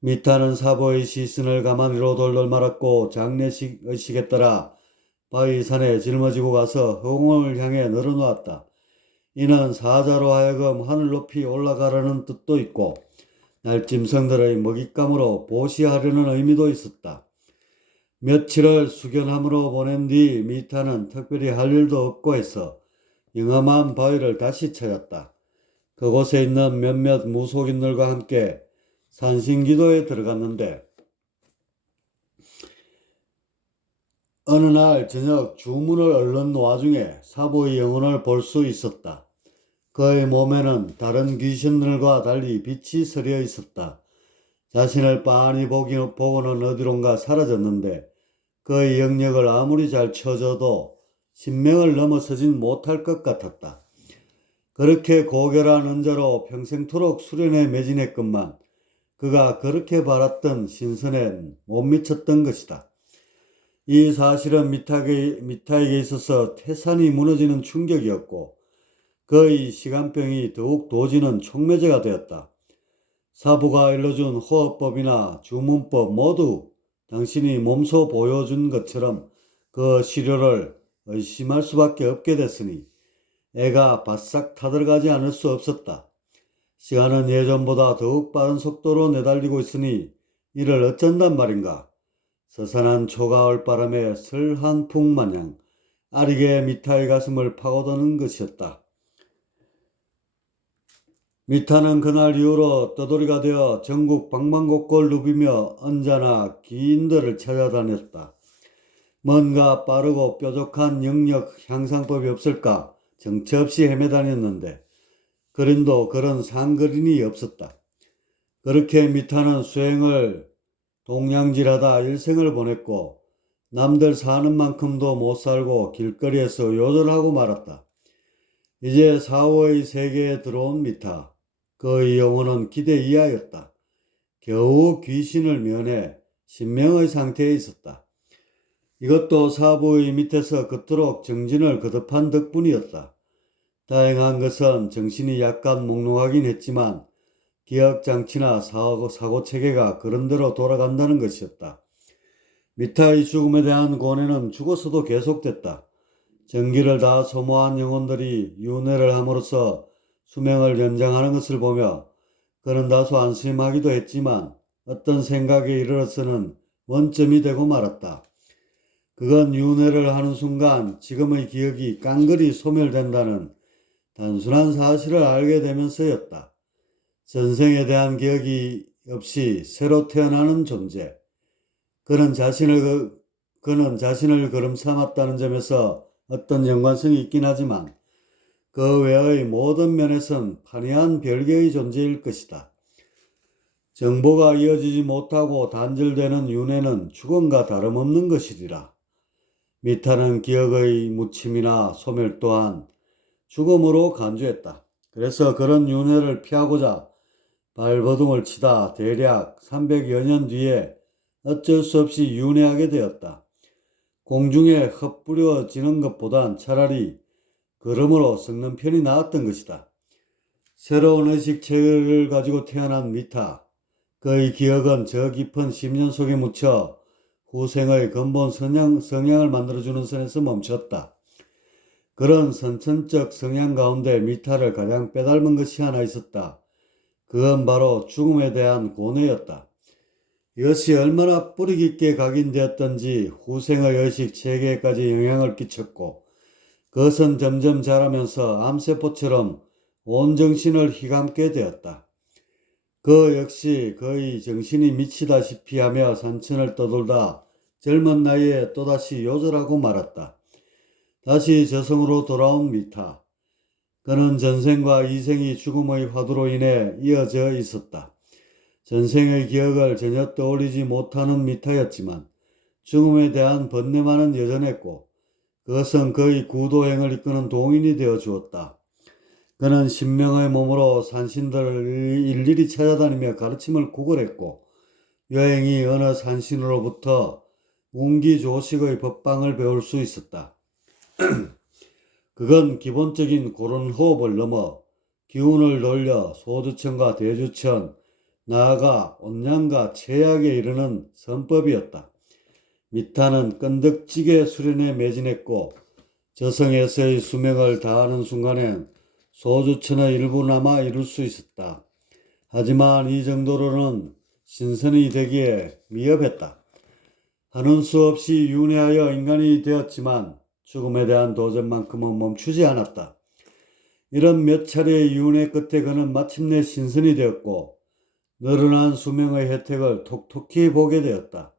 미타는 사부의 시선을 가만히로 돌돌 말았고 장례식 의식에 따라 바위산에 짊어지고 가서 허공을 향해 늘어놓았다. 이는 사자로 하여금 하늘 높이 올라가라는 뜻도 있고 날짐승들의 먹잇감으로 보시하려는 의미도 있었다. 며칠을 숙연함으로 보낸 뒤 미타는 특별히 할 일도 없고 해서 영험한 바위를 다시 찾았다. 그곳에 있는 몇몇 무속인들과 함께 산신기도에 들어갔는데 어느 날 저녁 주문을 얼른 와중에 사부의 영혼을 볼 수 있었다. 그의 몸에는 다른 귀신들과 달리 빛이 서려 있었다. 자신을 빤히 보고는 어디론가 사라졌는데 그의 영역을 아무리 잘 쳐줘도 신명을 넘어서진 못할 것 같았다. 그렇게 고결한 은자로 평생토록 수련에 매진했건만 그가 그렇게 바랐던 신선엔 못 미쳤던 것이다. 이 사실은 미타에게 있어서 태산이 무너지는 충격이었고 그의 시간병이 더욱 도지는 촉매제가 되었다. 사부가 일러준 호흡법이나 주문법 모두 당신이 몸소 보여준 것처럼 그 시료를 의심할 수밖에 없게 됐으니 애가 바싹 타들어가지 않을 수 없었다. 시간은 예전보다 더욱 빠른 속도로 내달리고 있으니 이를 어쩐단 말인가. 서산한 초가을 바람에 설한풍 마냥 아리게 미타의 가슴을 파고드는 것이었다. 미타는 그날 이후로 떠돌이가 되어 전국 방방곡곡을 누비며 언제나 기인들을 찾아다녔다. 뭔가 빠르고 뾰족한 영역 향상법이 없을까 정처 없이 헤매다녔는데 그림도 그런 상그림이 없었다. 그렇게 미타는 수행을 동냥질하다 일생을 보냈고 남들 사는 만큼도 못 살고 길거리에서 요절하고 말았다. 이제 사후의 세계에 들어온 미타. 그의 영혼은 기대 이하였다. 겨우 귀신을 면해 신명의 상태에 있었다. 이것도 사부의 밑에서 그토록 정진을 거듭한 덕분이었다. 다행한 것은 정신이 약간 몽롱하긴 했지만 기억장치나 사고체계가 그런대로 돌아간다는 것이었다. 미타의 죽음에 대한 고뇌는 죽어서도 계속됐다. 정기를 다 소모한 영혼들이 윤회를 함으로써 수명을 연장하는 것을 보며 그는 다소 안심하기도 했지만 어떤 생각에 이르러서는 원점이 되고 말았다. 그건 윤회를 하는 순간 지금의 기억이 깡그리 소멸된다는 단순한 사실을 알게 되면서였다. 전생에 대한 기억이 없이 새로 태어나는 존재. 그는 자신을 그름 삼았다는 점에서 어떤 연관성이 있긴 하지만 그 외의 모든 면에선 판이한 별개의 존재일 것이다. 정보가 이어지지 못하고 단절되는 윤회는 죽음과 다름없는 것이리라. 미타는 기억의 묻힘이나 소멸 또한 죽음으로 간주했다. 그래서 그런 윤회를 피하고자 발버둥을 치다 대략 300여 년 뒤에 어쩔 수 없이 윤회하게 되었다. 공중에 흩뿌려지는 것보단 차라리 걸음으로 썩는 편이 나았던 것이다. 새로운 의식체를 가지고 태어난 미타. 그의 기억은 저 깊은 심년 속에 묻혀 후생의 근본 성향을 만들어주는 선에서 멈췄다. 그런 선천적 성향 가운데 미타를 가장 빼닮은 것이 하나 있었다. 그건 바로 죽음에 대한 고뇌였다. 이것이 얼마나 뿌리 깊게 각인되었던지 후생의 의식 체계까지 영향을 끼쳤고 그것은 점점 자라면서 암세포처럼 온 정신을 휘감게 되었다. 그 역시 그의 정신이 미치다시피 하며 산천을 떠돌다 젊은 나이에 또다시 요절하고 말았다. 다시 저승으로 돌아온 미타. 그는 전생과 이생이 죽음의 화두로 인해 이어져 있었다. 전생의 기억을 전혀 떠올리지 못하는 미타였지만 죽음에 대한 번뇌만은 여전했고 그것은 그의 구도행을 이끄는 동인이 되어 주었다. 그는 신명의 몸으로 산신들을 일일이 찾아다니며 가르침을 구걸했고 여행이 어느 산신으로부터 운기조식의 법방을 배울 수 있었다. 그건 기본적인 고른 호흡을 넘어 기운을 돌려 소주천과 대주천, 나아가 온양과 체약에 이르는 선법이었다. 미타는 끈덕지게 수련에 매진했고 저승에서의 수명을 다하는 순간엔 소주천의 일부나마 이룰 수 있었다. 하지만 이 정도로는 신선이 되기에 미흡했다. 하는 수 없이 윤회하여 인간이 되었지만 죽음에 대한 도전만큼은 멈추지 않았다. 이런 몇 차례의 윤회 끝에 그는 마침내 신선이 되었고 늘어난 수명의 혜택을 톡톡히 보게 되었다.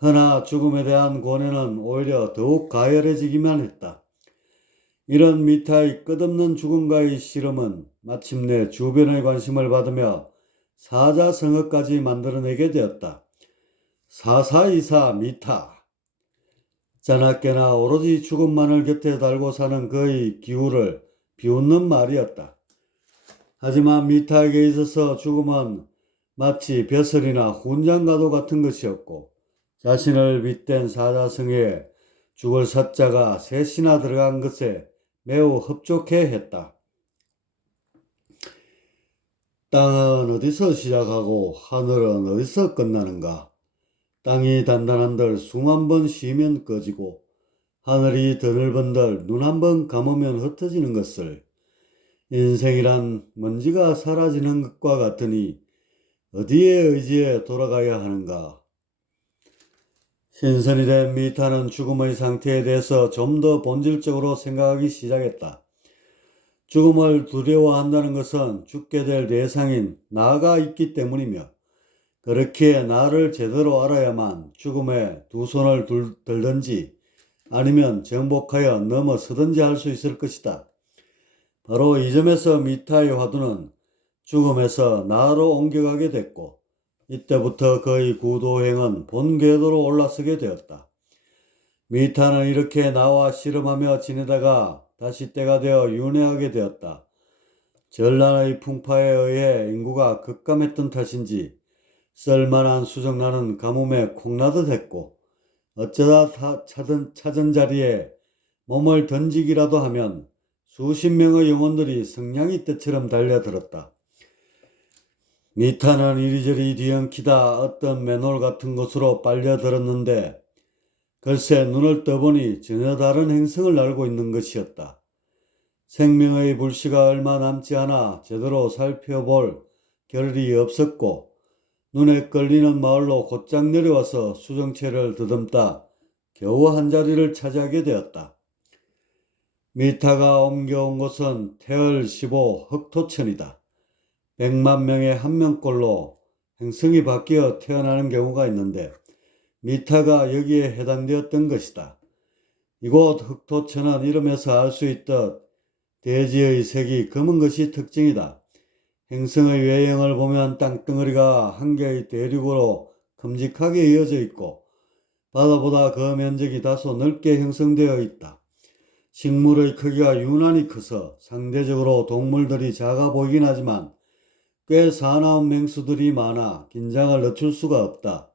허나 죽음에 대한 고뇌는 오히려 더욱 가열해지기만 했다. 이런 미타의 끝없는 죽음과의 씨름은 마침내 주변의 관심을 받으며 사자성어까지 만들어내게 되었다. 사사이사 미타. 자나깨나 오로지 죽음만을 곁에 달고 사는 그의 기후를 비웃는 말이었다. 하지만 미타에게 있어서 죽음은 마치 벼슬이나 훈장과도 같은 것이었고, 자신을 빗댄 사자성어에 죽을 사자가 셋이나 들어간 것에 매우 흡족해 했다. 땅은 어디서 시작하고 하늘은 어디서 끝나는가? 땅이 단단한들 숨 한 번 쉬면 꺼지고 하늘이 드넓은들 눈 한 번 감으면 흩어지는 것을 인생이란 먼지가 사라지는 것과 같으니 어디에 의지해 돌아가야 하는가? 신선이 된 미타는 죽음의 상태에 대해서 좀 더 본질적으로 생각하기 시작했다. 죽음을 두려워한다는 것은 죽게 될 대상인 나가 있기 때문이며, 그렇기에 나를 제대로 알아야만 죽음에 두 손을 들든지 아니면 정복하여 넘어서든지 할 수 있을 것이다. 바로 이 점에서 미타의 화두는 죽음에서 나로 옮겨가게 됐고, 이때부터 그의 구도행은 본 궤도로 올라서게 되었다. 미타는 이렇게 나와 씨름하며 지내다가 다시 때가 되어 윤회하게 되었다. 전란의 풍파에 의해 인구가 급감했던 탓인지 쓸만한 수정란은 가뭄에 콩나듯 했고, 어쩌다 찾은 자리에 몸을 던지기라도 하면 수십 명의 영혼들이 성냥이 떼처럼 달려들었다. 미타는 이리저리 뒤엉키다 어떤 맨홀 같은 곳으로 빨려들었는데, 글쎄 눈을 떠보니 전혀 다른 행성을 날고 있는 것이었다. 생명의 불씨가 얼마 남지 않아 제대로 살펴볼 겨를이 없었고, 눈에 끌리는 마을로 곧장 내려와서 수정체를 더듬다 겨우 한 자리를 차지하게 되었다. 미타가 옮겨온 곳은 태을 15 흑토천이다. 100만 명에 한 명꼴로 행성이 바뀌어 태어나는 경우가 있는데, 미타가 여기에 해당되었던 것이다. 이곳 흑토천은 이름에서 알 수 있듯 대지의 색이 검은 것이 특징이다. 행성의 외형을 보면 땅덩어리가 한 개의 대륙으로 큼직하게 이어져 있고, 바다보다 그 면적이 다소 넓게 형성되어 있다. 식물의 크기가 유난히 커서 상대적으로 동물들이 작아 보이긴 하지만 꽤 사나운 맹수들이 많아 긴장을 늦출 수가 없다.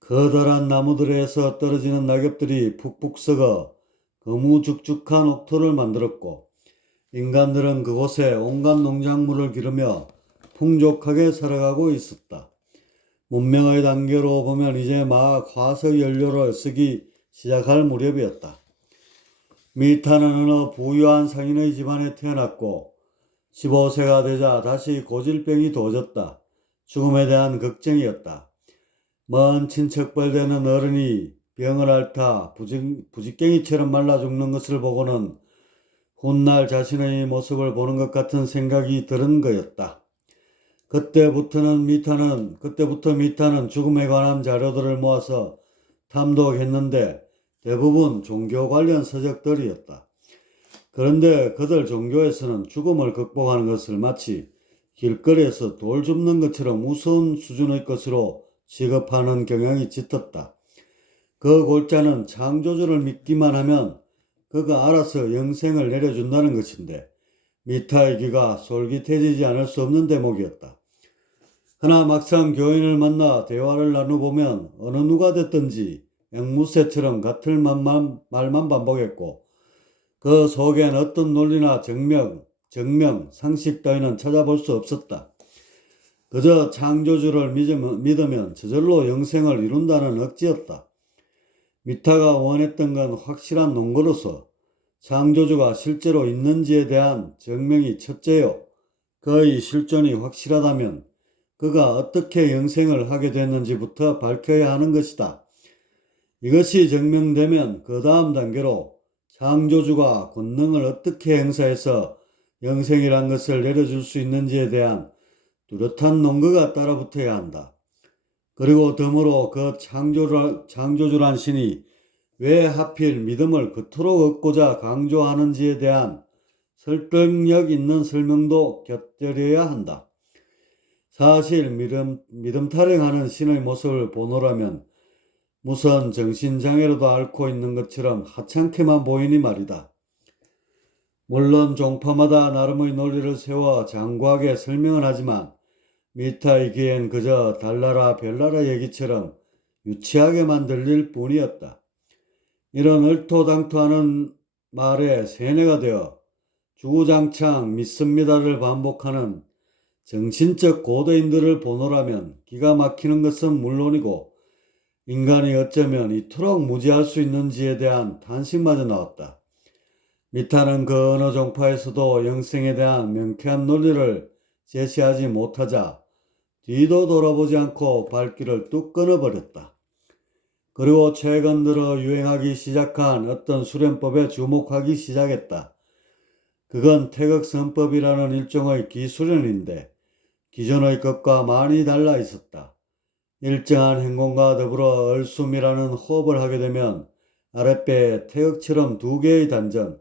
커다란 나무들에서 떨어지는 낙엽들이 푹푹 썩어 거무죽죽한 옥토를 만들었고, 인간들은 그곳에 온갖 농작물을 기르며 풍족하게 살아가고 있었다. 문명의 단계로 보면 이제 막 화석 연료를 쓰기 시작할 무렵이었다. 미타는 어느 부유한 상인의 집안에 태어났고 15세가 되자 다시 고질병이 도졌다. 죽음에 대한 걱정이었다. 먼 친척벌 되는 어른이 병을 앓다 부직갱이처럼 말라 죽는 것을 보고는 훗날 자신의 모습을 보는 것 같은 생각이 들은 거였다. 그때부터 미타는 죽음에 관한 자료들을 모아서 탐독했는데 대부분 종교 관련 서적들이었다. 그런데 그들 종교에서는 죽음을 극복하는 것을 마치 길거리에서 돌 줍는 것처럼 우스운 수준의 것으로 취급하는 경향이 짙었다. 그 골자는 창조주를 믿기만 하면 그가 알아서 영생을 내려준다는 것인데, 미타의 귀가 솔깃해지지 않을 수 없는 대목이었다. 그러나 막상 교인을 만나 대화를 나눠보면 어느 누가 됐든지 앵무새처럼 같은 말만 반복했고, 그 속엔 어떤 논리나 정명, 상식 따위는 찾아볼 수 없었다. 그저 창조주를 믿으면 저절로 영생을 이룬다는 억지였다. 미타가 원했던 건 확실한 논거로서 창조주가 실제로 있는지에 대한 증명이 첫째요, 그의 실존이 확실하다면 그가 어떻게 영생을 하게 됐는지부터 밝혀야 하는 것이다. 이것이 증명되면 그 다음 단계로 창조주가 권능을 어떻게 행사해서 영생이란 것을 내려줄 수 있는지에 대한 뚜렷한 논거가 따라붙어야 한다. 그리고 덤으로 그 창조주란 신이 왜 하필 믿음을 그토록 얻고자 강조하는지에 대한 설득력 있는 설명도 곁들여야 한다. 사실 믿음 타령하는 신의 모습을 보노라면 무슨 정신장애로도 앓고 있는 것처럼 하찮게만 보이니 말이다. 물론 종파마다 나름의 논리를 세워 장구하게 설명은 하지만 미타의 귀엔 그저 달나라 별나라 얘기처럼 유치하게만 들릴 뿐이었다. 이런 얼토당토하는 말에 세뇌가 되어 주구장창 믿습니다를 반복하는 정신적 고도인들을 보노라면 기가 막히는 것은 물론이고 인간이 어쩌면 이토록 무지할 수 있는지에 대한 탄식마저 나왔다. 미타는 그 어느 종파에서도 영생에 대한 명쾌한 논리를 제시하지 못하자 뒤도 돌아보지 않고 발길을 뚝 끊어버렸다. 그리고 최근 들어 유행하기 시작한 어떤 수련법에 주목하기 시작했다. 그건 태극선법이라는 일종의 기수련인데 기존의 것과 많이 달라 있었다. 일정한 행동과 더불어 얼숨이라는 호흡을 하게 되면 아랫배에 태극처럼 두 개의 단전,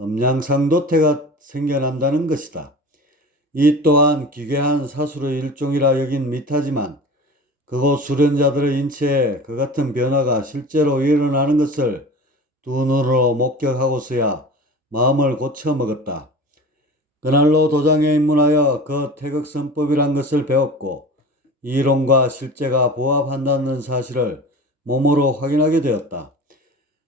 음양상도태가 생겨난다는 것이다. 이 또한 기괴한 사술의 일종이라 여긴 미타지만 그곳 수련자들의 인체에 그 같은 변화가 실제로 일어나는 것을 두 눈으로 목격하고서야 마음을 고쳐먹었다. 그날로 도장에 입문하여 그 태극선법이란 것을 배웠고 이론과 실제가 부합한다는 사실을 몸으로 확인하게 되었다.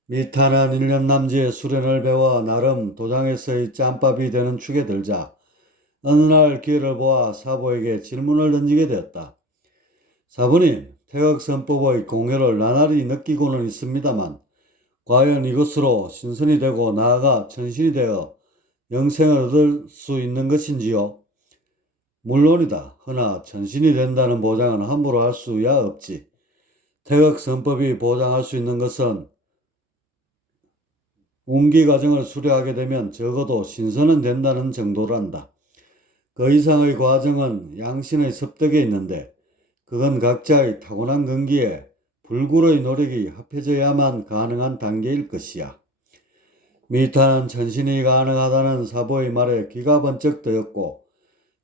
미타는 1년 남지의 수련을 배워 나름 도장에서의 짬밥이 되는 축에 들자 어느 날 기회를 보아 사보에게 질문을 던지게 되었다. 사부님, 태극선법의 공효를 나날이 느끼고는 있습니다만 과연 이것으로 신선이 되고 나아가 천신이 되어 영생을 얻을 수 있는 것인지요? 물론이다. 허나 천신이 된다는 보장은 함부로 할 수야 없지. 태극선법이 보장할 수 있는 것은 운기 과정을 수료하게 되면 적어도 신선은 된다는 정도란다. 그 이상의 과정은 양신의 습득에 있는데 그건 각자의 타고난 근기에 불굴의 노력이 합해져야만 가능한 단계일 것이야. 미타는 천신이 가능하다는 사보의 말에 귀가 번쩍 뜨였고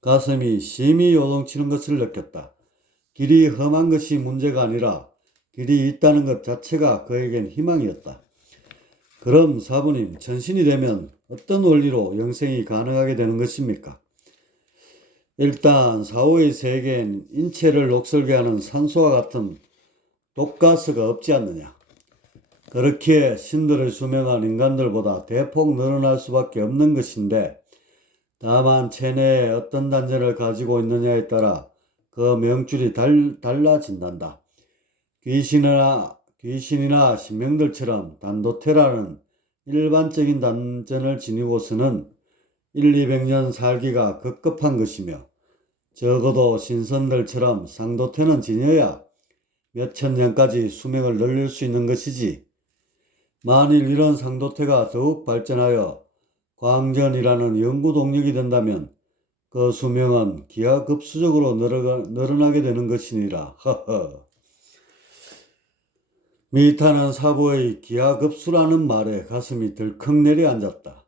가슴이 심히 요동치는 것을 느꼈다. 길이 험한 것이 문제가 아니라 길이 있다는 것 자체가 그에겐 희망이었다. 그럼 사부님, 천신이 되면 어떤 원리로 영생이 가능하게 되는 것입니까? 일단 사후의 세계엔 인체를 녹슬게 하는 산소와 같은 독가스가 없지 않느냐. 그렇기에 신들의 수명은 인간들보다 대폭 늘어날 수밖에 없는 것인데 다만 체내에 어떤 단전을 가지고 있느냐에 따라 그 명줄이 달라진단다. 귀신이나 신명들처럼 단도태라는 일반적인 단전을 지니고서는 1,200년 살기가 급급한 것이며 적어도 신선들처럼 상도태는 지녀야 몇천 년까지 수명을 늘릴 수 있는 것이지. 만일 이런 상도태가 더욱 발전하여 광전이라는 연구 동력이 된다면 그 수명은 기하급수적으로 늘어나게 되는 것이니라. 허허. 미타는 사부의 기하급수라는 말에 가슴이 덜컥 내려앉았다.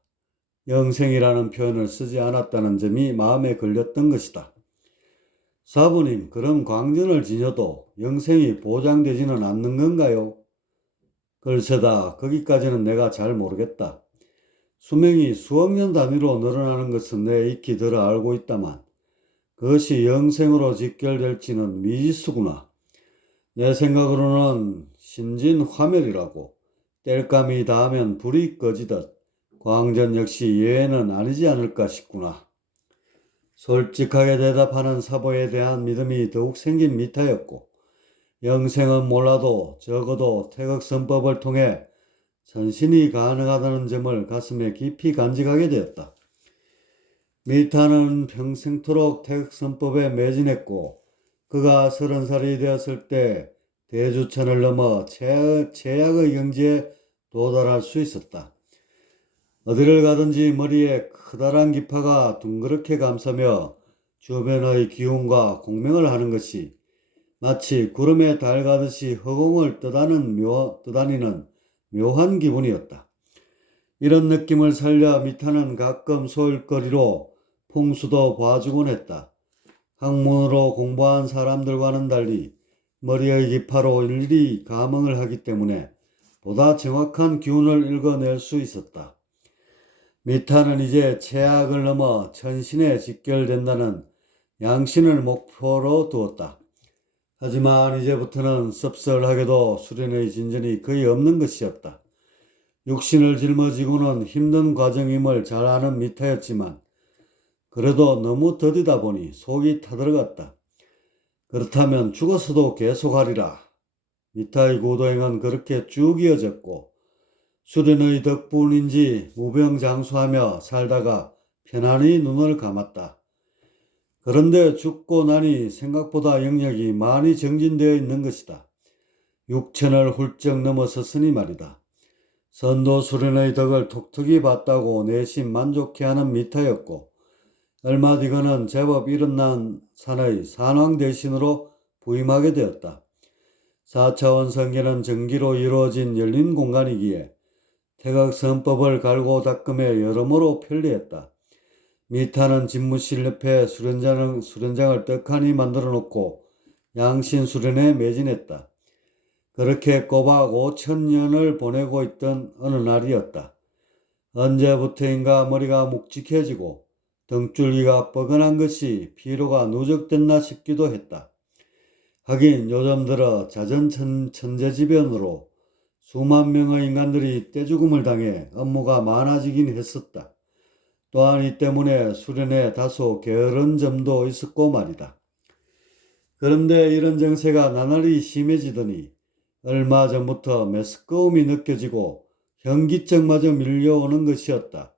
영생이라는 표현을 쓰지 않았다는 점이 마음에 걸렸던 것이다. 사부님, 그럼 광전을 지녀도 영생이 보장되지는 않는 건가요? 글쎄다, 거기까지는 내가 잘 모르겠다. 수명이 수억 년 단위로 늘어나는 것은 내 익히 들어 알고 있다만 그것이 영생으로 직결될지는 미지수구나. 내 생각으로는 신진화멸이라고 땔감이 닿으면 불이 꺼지듯 광전 역시 예외는 아니지 않을까 싶구나. 솔직하게 대답하는 사보에 대한 믿음이 더욱 생긴 미타였고 영생은 몰라도 적어도 태극선법을 통해 전신이 가능하다는 점을 가슴에 깊이 간직하게 되었다. 미타는 평생토록 태극선법에 매진했고 그가 30살이 되었을 때 대주천을 넘어 최악의 경지에 도달할 수 있었다. 어디를 가든지 머리에 커다란 기파가 둥그렇게 감싸며 주변의 기운과 공명을 하는 것이 마치 구름에 달가듯이 허공을 떠다니는 묘한 기분이었다. 이런 느낌을 살려 미타는 가끔 소일거리로 풍수도 봐주곤 했다. 학문으로 공부한 사람들과는 달리 머리의 기파로 일일이 감응을 하기 때문에 보다 정확한 기운을 읽어낼 수 있었다. 미타는 이제 최악을 넘어 천신에 직결된다는 양신을 목표로 두었다. 하지만 이제부터는 씁쓸하게도 수련의 진전이 거의 없는 것이었다. 육신을 짊어지고는 힘든 과정임을 잘 아는 미타였지만 그래도 너무 더디다 보니 속이 타들어갔다. 그렇다면 죽어서도 계속하리라. 미타의 고도행은 그렇게 쭉 이어졌고 수련의 덕분인지 무병장수하며 살다가 편안히 눈을 감았다. 그런데 죽고 나니 생각보다 영역이 많이 정진되어 있는 것이다. 6천을 훌쩍 넘어섰으니 말이다. 선도 수련의 덕을 톡톡히 봤다고 내심 만족해하는 미타였고 얼마 뒤 그는 제법 이름난 산의 산왕 대신으로 부임하게 되었다. 4차원 성계는 전기로 이루어진 열린 공간이기에 태극선법을 갈고 닦음에 여러모로 편리했다. 미타는 집무실 옆에 수련장을 떡하니 만들어 놓고 양신 수련에 매진했다. 그렇게 꼬박 5천년을 보내고 있던 어느 날이었다. 언제부터인가 머리가 묵직해지고 등줄기가 뻐근한 것이 피로가 누적됐나 싶기도 했다. 하긴 요즘 들어 잦은 천재지변으로 수만 명의 인간들이 떼죽음을 당해 업무가 많아지긴 했었다. 또한 이 때문에 수련에 다소 게으른 점도 있었고 말이다. 그런데 이런 정세가 나날이 심해지더니 얼마 전부터 메스꺼움이 느껴지고 현기증마저 밀려오는 것이었다.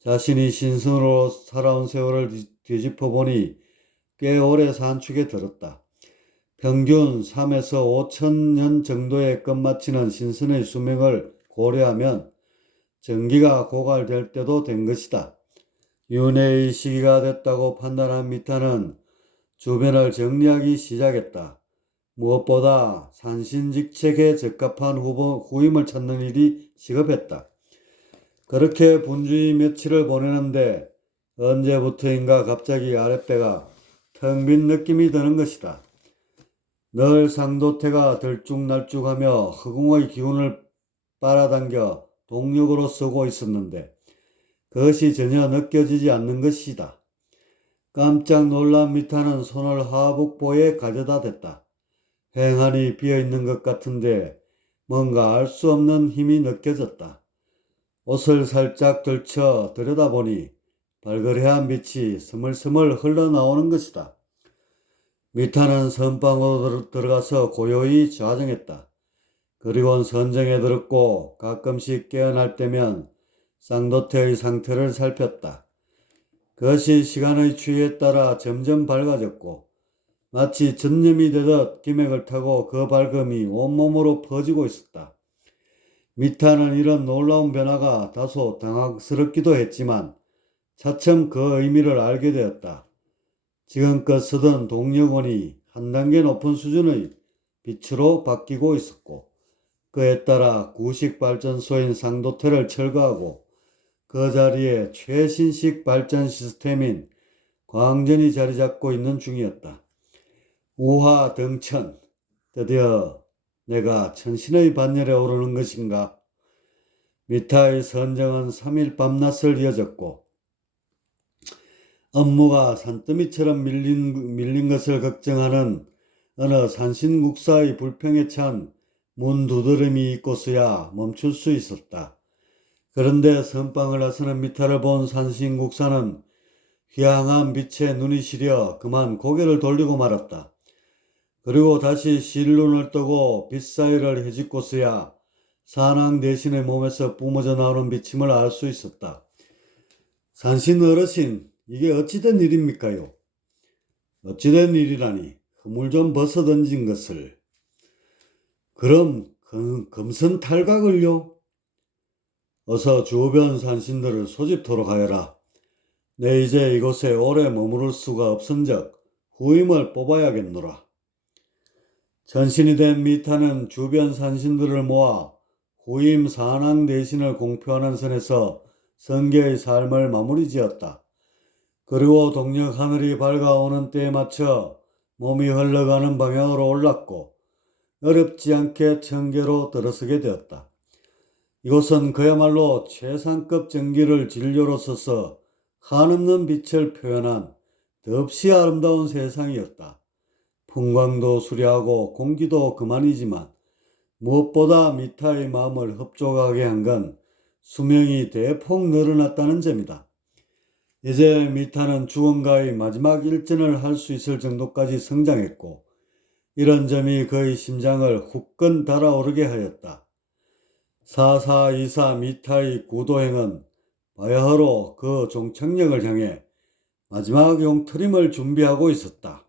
자신이 신선으로 살아온 세월을 뒤집어 보니 꽤 오래 산축에 들었다. 평균 3에서 5천 년 정도에 끝마치는 신선의 수명을 고려하면 정기가 고갈될 때도 된 것이다. 윤회의 시기가 됐다고 판단한 미타는 주변을 정리하기 시작했다. 무엇보다 산신직책에 적합한 후임을 찾는 일이 시급했다. 그렇게 분주히 며칠을 보내는데 언제부터인가 갑자기 아랫배가 텅 빈 느낌이 드는 것이다. 늘 상도태가 들쭉날쭉하며 허공의 기운을 빨아당겨 동력으로 쓰고 있었는데 그것이 전혀 느껴지지 않는 것이다. 깜짝 놀란 미타는 손을 하복부에 가져다 댔다. 휑하니 비어있는 것 같은데 뭔가 알 수 없는 힘이 느껴졌다. 옷을 살짝 들쳐 들여다보니 발그레한 빛이 스물스물 흘러나오는 것이다. 미타는 선방으로 들어가서 고요히 좌정했다. 그리고는 선정에 들었고 가끔씩 깨어날 때면 쌍도태의 상태를 살폈다. 그것이 시간의 추이에 따라 점점 밝아졌고 마치 전염이 되듯 기맥을 타고 그 밝음이 온몸으로 퍼지고 있었다. 미타는 이런 놀라운 변화가 다소 당황스럽기도 했지만 차츰 그 의미를 알게 되었다. 지금껏 쓰던 동력원이 한 단계 높은 수준의 빛으로 바뀌고 있었고 그에 따라 구식 발전소인 상도태를 철거하고 그 자리에 최신식 발전 시스템인 광전이 자리 잡고 있는 중이었다. 우화 등천, 드디어 내가 천신의 반열에 오르는 것인가? 미타의 선정은 3일 밤낮을 이어졌고 업무가 산더미처럼 밀린 것을 걱정하는 어느 산신국사의 불평에 찬 문두드림이 있고서야 멈출 수 있었다. 그런데 선방을 나서는 미타를 본 산신국사는 희양한 빛에 눈이 시려 그만 고개를 돌리고 말았다. 그리고 다시 실눈을 뜨고 빛 사이를 헤집고서야 산왕 대신의 몸에서 뿜어져 나오는 비침을 알 수 있었다. 산신 어르신, 이게 어찌된 일입니까요? 어찌된 일이라니 그물 좀 벗어 던진 것을. 그럼 금선 탈각을요? 어서 주변 산신들을 소집토록 하여라. 내 이제 이곳에 오래 머무를 수가 없은즉 후임을 뽑아야겠노라. 전신이 된 미타는 주변 산신들을 모아 후임 산왕 대신을 공표하는 선에서 성계의 삶을 마무리 지었다. 그리고 동력 하늘이 밝아오는 때에 맞춰 몸이 흘러가는 방향으로 올랐고 어렵지 않게 청계로 들어서게 되었다. 이곳은 그야말로 최상급 전기를 진료로 써서 한없는 빛을 표현한 더없이 아름다운 세상이었다. 풍광도 수려하고 공기도 그만이지만 무엇보다 미타의 마음을 흡족하게 한 건 수명이 대폭 늘어났다는 점이다. 이제 미타는 죽음과의 마지막 일전을 할 수 있을 정도까지 성장했고 이런 점이 그의 심장을 후끈 달아오르게 하였다. 4424 미타의 구도행은 바야흐로 그 종착역을 향해 마지막 용트림을 준비하고 있었다.